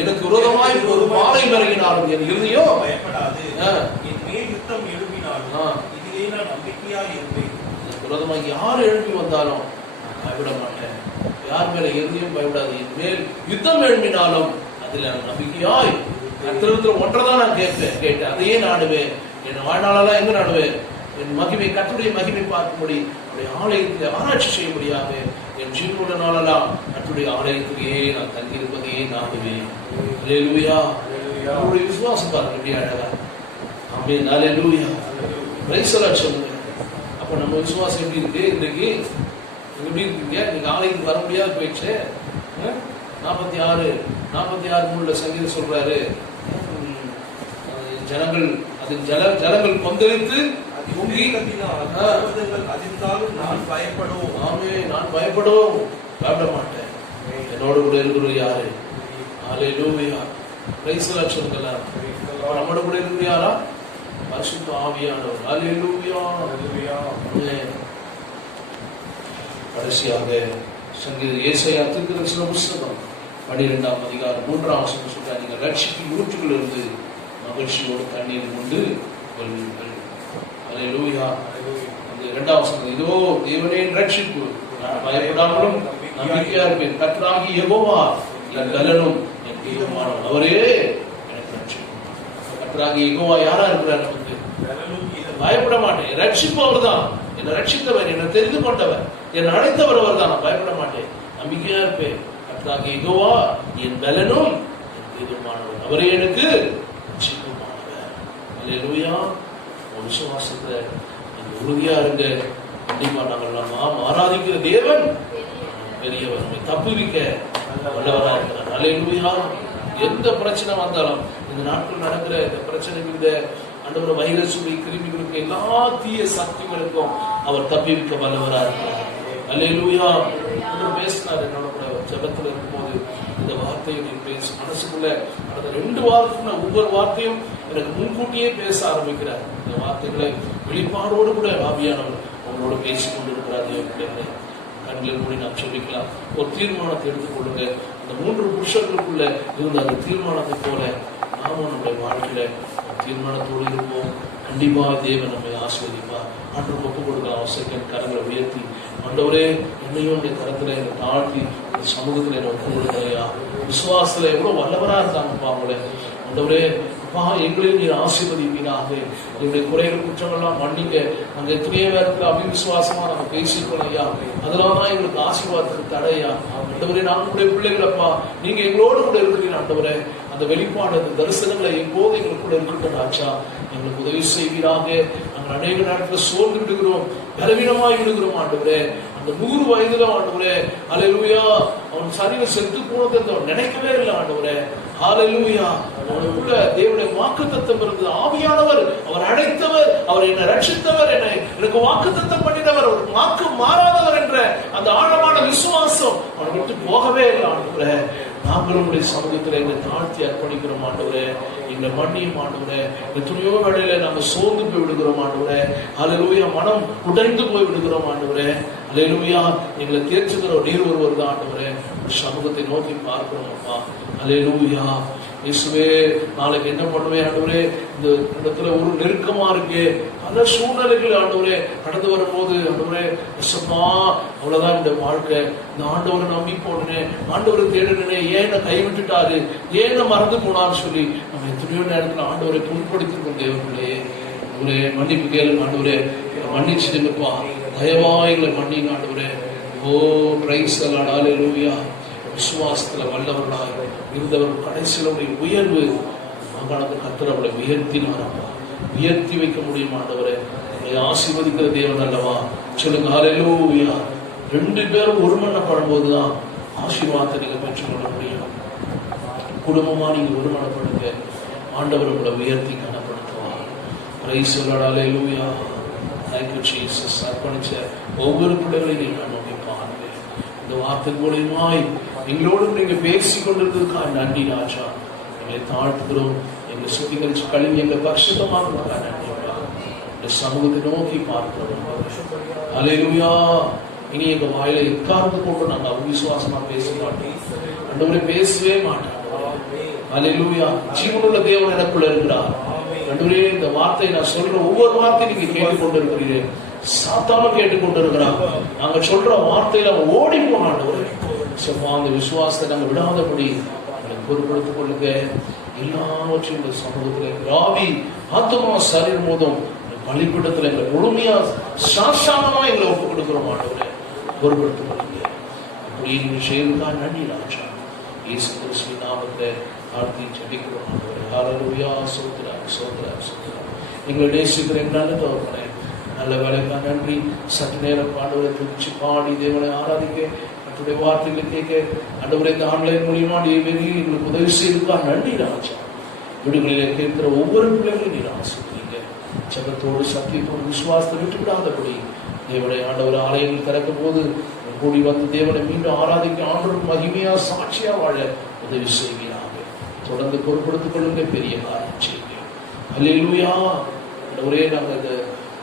எனக்கு விரோதமாய் ஒரு மாலை மறையினாலும் என் இருதயம் பயப்படாது, என் மேல் யுத்தம் எழுப்பினாலும் இதிலே நான் நம்பிக்கையாய் இருப்பேன். விரோதமாக யார் எழுப்பி வந்தாலும் பயப்பட மாட்டேன். யார் மேல இருதயம் பயப்படாது. என் மேல் யுத்தம் எழுப்பினாலும் அதுல நான் நம்பிக்கையாய் கர்த்தரிடத்தில் ஒன்றைதான் நான் கேட்டேன், அதையே நாடுவேன். என் வாழ்நாளெல்லாம் எங்க நாடுவேன், என் மகிமை, கர்த்தருடைய மகிமை பார்க்கும்படி அவருடைய ஆலயத்தில் ஆராய்ச்சி செய்ய முடியாது. என் ஜீவனுள்ள நாளெல்லாம் கர்த்தருடைய ஆலயத்திலேயே நான் தங்கியிருப்பதையே நாடுவேன். அல்லேலூயா. அவருடைய விசுவாசம் பாருங்க எப்படி அழகா. ஆமென். அல்லேலூயா. பிரைஸ் தி லார்ட் சொல்லுங்க. அப்ப நம்ம விசுவாசம் எப்படி இருக்கு இன்றைக்கு? எப்படி இருக்கீங்க? நீங்க ஆலயத்துக்கு வர முடியாது போயிடுச்சு. 46:3 சங்கீதம் சொல்றாரு, ஜனங்கள் அதில் ஜனங்கள் கொந்தளித்து அதிர்ந்தாலும் நான் பயப்படுவோம். ஆமே, நான் பயப்பட மாட்டேன். என்னோடு கூட இருக்கிறது யாரு? அல்லேலூயா. பிரைஸ் தி லார்ட் சொல்லுங்க. நம்மோடு கூட இருக்கிறது யாரா? பரிசுத்த ஆவியானவர். அல்லேலூயா. கடைசியாக சங்கீத ஏசாயா தீர்க்கதரிசன புத்தகம் 12ஆம் அதிகாரம் 3ஆம் வசனம் சொல்றார், நீங்கள் ரட்சிக்கும் ஊற்றுகளிலிருந்து மகிழ்ச்சியோடு தண்ணீர் கொண்டு கொள்வீர்கள். அல்லேலூயா. அந்த 2ஆம் வசனம், இதோ தேவனே ரட்சிப்பு, நான் பயப்படாமலும் நம்பிக்கையா இருப்பேன். கர்த்தராகிய யெகோவா என் பலனும் என் தீர்மானம், அவரே எனக்கு ரட்சிக்கும். கர்த்தராகிய யெகோவா யாரா இருக்கிறார்? நமக்கு பயப்பட மாட்டேன். ரட்சிப்பு அவர் தான். என்னை ரட்சித்தவர், என்னை தெரிந்து கொண்டவர், என்னை அழைத்தவர் அவர் தான். நான் பயப்பட மாட்டேன், நம்பிக்கையா இருப்பேன். கர்த்தராகிய யெகோவா என் பலனும் என் தீர்மானம், அவரே எனக்கு ரட்சிப்புமானவர். அல்லேலூயா. விசுவாசத்துல உறுதியா இருங்க. கண்டிப்பா நாங்கள் ஆராதிக்கிற தேவன் பெரியவர், நம்மை தப்புவிக்க வல்லவராக இருக்கிறார். அல்லேலூயா. எந்த பிரச்சனை வந்தாலும், இந்த நாட்கள் நடக்கிற இந்த பிரச்சனைகளுடைய ஆண்டவர், வைரஸ் கிருமிகளுக்கு எல்லா தீய சக்திகளுக்கும் அவர் தப்புவிக்க வல்லவராக இருக்கிறார். அல்லேலூயா என்று பேசினார். என்னோட கூட ஜெபத்தில் இருக்கும்போது இந்த வார்த்தையை நீ பேசு மனசுக்குள்ள. அந்த 2 வாரத்துக்கு ஒவ்வொரு வார்த்தையும் எனக்கு முன்கூட்டியே பேச ஆரம்பிக்கிறார். இந்த வார்த்தைகளை வெளிப்பாடோடு கூட ஆவியானவர் அவங்களோட பேசிக் கொண்டிருக்கிறார். கண்களில் மூடி நாம் சொல்லிக்கலாம். ஒரு தீர்மானத்தை எடுத்துக்கொள்ளுங்க. அந்த 3 புருஷர்களுக்குள்ள இருந்த அந்த தீர்மானத்தை போல நாமும் நம்முடைய வாழ்க்கையில தீர்மானத்தோடு இருப்போம். கண்டிப்பா தேவன் நம்மை ஆசீர்வதிப்பார். ஆண்டவருக்கு ஒப்புக் கொடுக்கலாம். செகண்ட் கரங்களை உயர்த்தி, ஆண்டவரே என்னையும் உடைய கரத்துல என்னை தாழ்த்தி இந்த சமூகத்துல என்னை ஒப்புக் கொடுக்கலையா. விசுவாசத்துல எவ்வளவு வல்லவரா இருக்காங்கப்பா அவங்கள. ஆண்டவரே அப்பா எங்களையும் நீர் ஆசீர்வதிப்பீராக. என்னுடைய குறைகள் குற்றங்கள்லாம் மன்னிங்க. அங்க எத்தனையோ நேரத்துல அபிவிசுவாசமா நம்ம பேசிக்கணும் ஐயா. அதெல்லாம் தான் எங்களுக்கு ஆசீர்வாதத்துக்கு தடையா. ஆண்டவரே நாங்களுடைய பிள்ளைகளப்பா, நீங்க எங்களோடு கூட இருக்கிறீங்க ஆண்டவரே. அந்த வெளிப்பாடு, அந்த தரிசனங்களை எப்போது எங்களுக்குள்ள இருக்கட்டும் ஆச்சா. எங்களுக்கு உதவி செய்வீராக. நாங்கள் அநேக நேரத்தில் சோர்ந்து விடுகிறோம், பலவீனமாய் விடுகிறோம் ஆண்டவரே. அந்த 100 வயதுல ஆண்டவரே அல்லேலூயா அவன் சரீரம் செத்து போனதை அவன் நினைக்கவே இல்லை ஆண்டவரே. ஹல்லேலூயா அவனுக்குள்ள தேவனுடைய வாக்குத்தத்தம் இருந்தது. ஆவியானவர் அவர் அழைத்தவர், அவர் என்னை ரட்சித்தவர், எனக்கு வாக்குத்தத்தம் பண்ணினவர், அவர் வாக்கு மாறாதவர் என்ற அந்த ஆழமான விசுவாசம் அவனை விட்டு போகவே இல்லை ஆண்டவரே. நாங்களும் உடைய சமூகத்தில் எங்களை தாழ்த்தி அர்ப்பணிக்கிறோம் ஆண்டவரே. எங்களை மன்னியும் ஆண்டவரே. எத்தனையோ வேளையில நாங்கள் சோர்ந்து போய் விடுகிறோம் ஆண்டவரே. அல்லேலூயா மனம் உடைந்து போய் விடுகிறோம் ஆண்டவரே. அல்லேலூயா எங்களை தேர்ச்சுகிற நீர் ஒருவர் தான் ஆண்டவரே. சமூகத்தை நோக்கி பார்க்கிறோம் அப்பா. அல்லேலூயா இயேசுவே நாளைக்கு என்ன பண்ணுவேன் ஆண்டவரே. இந்த இடத்துல ஒரு நெருக்கமா இருக்கு, பல சூழ்நிலைகள் ஆண்டவரே கடந்து வரும்போது ஆண்டவரே விசப்பா அவ்வளவுதான் இந்த வாழ்க்கை. இந்த ஆண்டவரை நம்பி போனேன், ஆண்டவரை தேடினேன், ஏன் கைவிட்டுட்டாரு, ஏன் மறந்து போனான்னு சொல்லி நம்ம எத்தனையோ நேரத்துல ஆண்டவரை புண்படுத்திருக்கோம். தேவர்களே ஒரு மன்னிப்பு கேளுங்க ஆண்டவரே. மன்னிச்சுடுங்கப்பா, தயவாய்களை மன்னிங்க ஆண்டவரே. ஓ பிரைஸ் அல்லாஹ் அல்லேலூயா. விசுவாசத்துல வல்லவர்களாக இருந்தவர் கடைசியில் உயர்வு மகனது கர்த்தர் அவளை உயர்த்தினாரப்பா. உயர்த்தி வைக்க முடியும் ஆண்டவரே. உங்களை ஆசீர்வதிக்கிற தேவன் அல்லவா. சொல்லுங்க ஹல்லேலூயா. 2 பேரும் ஒருமனப்படும் போதுதான் ஆசீர்வாதத்தை நீங்க பெற்றுக்கொள்ள முடியும். குடும்பமா நீங்க ஒருமனப்படுங்க, ஆண்டவர் உங்களை உயர்த்தி கனப்படுத்துவார். Praise Allah hallelujah. Thank you Jesus. அர்ப்பணிச்ச ஒவ்வொரு பிள்ளைகளையும் நீங்க நோக்கி பாருங்க. இந்த வார்த்தை மூலமாய் எங்களோடு நீங்க பேசிக் கொண்டிருக்கிறதுக்காக நன்றி ராஜா. எங்களை தாழ்த்துகிறோம். எங்களை சுத்திகரிச்சு கழுவி எங்களை பரிசுத்தமாக நன்றி. இந்த சமூகத்தை நோக்கி பார்க்கிறோம். அல்லேலூயா. இனி எங்க வாயில எக்காரத்து கொண்டு நாங்க அவிசுவாசமா பேச மாட்டோம் ஆண்டவரே, பேசவே மாட்டோம். அல்லேலூயா. ஜீவனுள்ள தேவன் எனக்குள்ள இருக்கிறார் ஆண்டவரே. இந்த வார்த்தை நான் சொல்ற ஒவ்வொரு வார்த்தையும் நீங்க கேட்டுக்கொண்டு இருக்கிறீர்கள். சாத்தானும் கேட்டுக்கொண்டு இருக்கிறான். நாங்க சொல்ற வார்த்தையில அவன் ஓடி போன ஆண்டவரே. அந்த விசுவாசத்தை நாங்க விடாதபடி பொறுப்படுத்திக் கொள்ளுங்க. எல்லாவற்றையும் இந்த சமூகத்தில் ஆவி ஆத்மா சரீர் மோதும் பலிபீடத்துல எங்களை முழுமையா சாட்சாமமா எங்களை ஒப்புக் கொடுக்கிறோம் ஆண்டவரே. பொறுப்படுத்திக் கொள்ளுங்க. அப்படி நீங்க செய்வதுதான் நன்றி ராஜா. இயேசு கிறிஸ்துவின் நாமத்தை ஆர்த்தி ஜெபிக்கிறோம் ஆண்டவரே. ஹல்லேலூயா. சோத்ரா சோத்ரா சோத்ரா. எங்களை நேசிக்கிற நல்ல தகப்பனே, நல்ல வேலைக்காக நன்றி. சற்று நேரம் ஆண்டவரை துதிச்சு பாடி தேவனை ஆராதிக்க வார்த்தைகளை கேட்க ஆண்டவரே இந்த ஆன்லைன் மூலியமா எங்களுக்கு உதவி செய்திருக்கா நன்றி ராஜா. வீடுகளிலே கேட்கிற ஒவ்வொரு பிள்ளைகளையும் நீர் ஆசீர்வதிங்க. ஜெபத்தோடு சத்தியத்தோடு விசுவாசத்தை விட்டுவிடாதபடி தேவனை ஆண்டவர் ஆலயங்கள் திறக்கும் போது கூடி வந்து தேவனை மீண்டும் ஆராதிக்க ஆண்டவர் மகிமையா சாட்சியா வாழ உதவி செய்வீராக. தொடர்ந்து பொறுப்படுத்திக் கொள்ளுங்க, பெரிய காரியம் செய்யுங்க. அல்லேலூயா. ஆண்டவரே நாங்கள்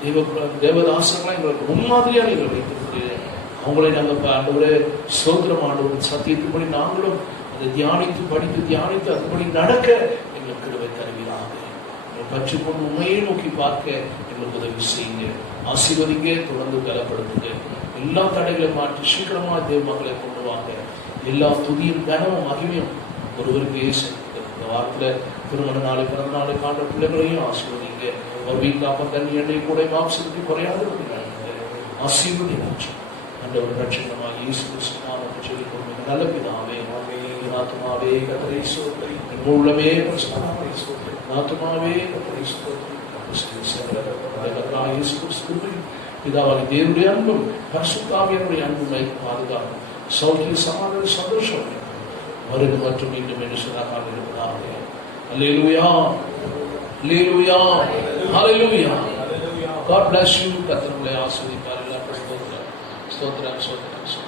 இந்த தேவதாசங்களாம் எங்களுக்கு முன்மாதிரியா நீங்கள் வைத்திருக்கிறீர்கள். அவங்களை நாங்கள் ஆண்டவரே சோதரம் ஆண்டவர் சத்தியத்துப்படி நாங்களும் அதை தியானித்து படித்து தியானித்து அதுபடி நடக்க எங்களுக்கு கிருபை தருவீராக. பற்றி கொண்டு உண்மையை நோக்கி பார்க்க எங்களுக்கு உதவி செய்யுங்க. ஆசீர்வதிங்க, தொடர்ந்து பலப்படுத்துங்க. எல்லா தடைகளை மாற்றி சீக்கிரமா தேவ மக்களை கொண்டு வாங்க. எல்லா துதியும் கனமும் மகிமையும் ஒருவருக்கு ஏசு. இந்த வாரத்துல திருமண நாளை பிறந்த நாளை காண்ற பிள்ளைகளையும் ஆசீர்வதிங்க. ஒரு வீக்காப்ப தண்ணி எண்ணெய் கூட மாம்சத்துக்கு குறையாது ஆசீர்வதிங்க. ஆண்டவர் ரட்சகமாக இயேசு கிறிஸ்து நாமத்தை சொல்லிக் கொள்ளுங்க. நல்ல பிதாவே, ஆத்துமாவே கர்த்தரை ஸ்தோத்திரி. என் உள்ளமே பரிசுத்தமாவே ஸ்தோத்திரி. ஆத்துமாவே கர்த்தரை ஸ்தோத்திரி. இயேசு கிறிஸ்து பிதாவாகிய தேவனுடைய அன்பும் பரிசுத்தாவியினுடைய அன்புமை பாதுகாக்கும் சௌக்கிய சமாதான சந்தோஷம் வருக மற்றும் மீண்டும் என்று சொன்னாக இருக்கிறார்கள். அல்லேலூயா, அல்லேலூயா, அல்லேலூயா. God bless you. கர்த்தர் உங்களை ஆசீர்வதிப்பார். ஸ்தோத்திரம் ஸ்தோத்திரம் ஸ்தோத்திரம்.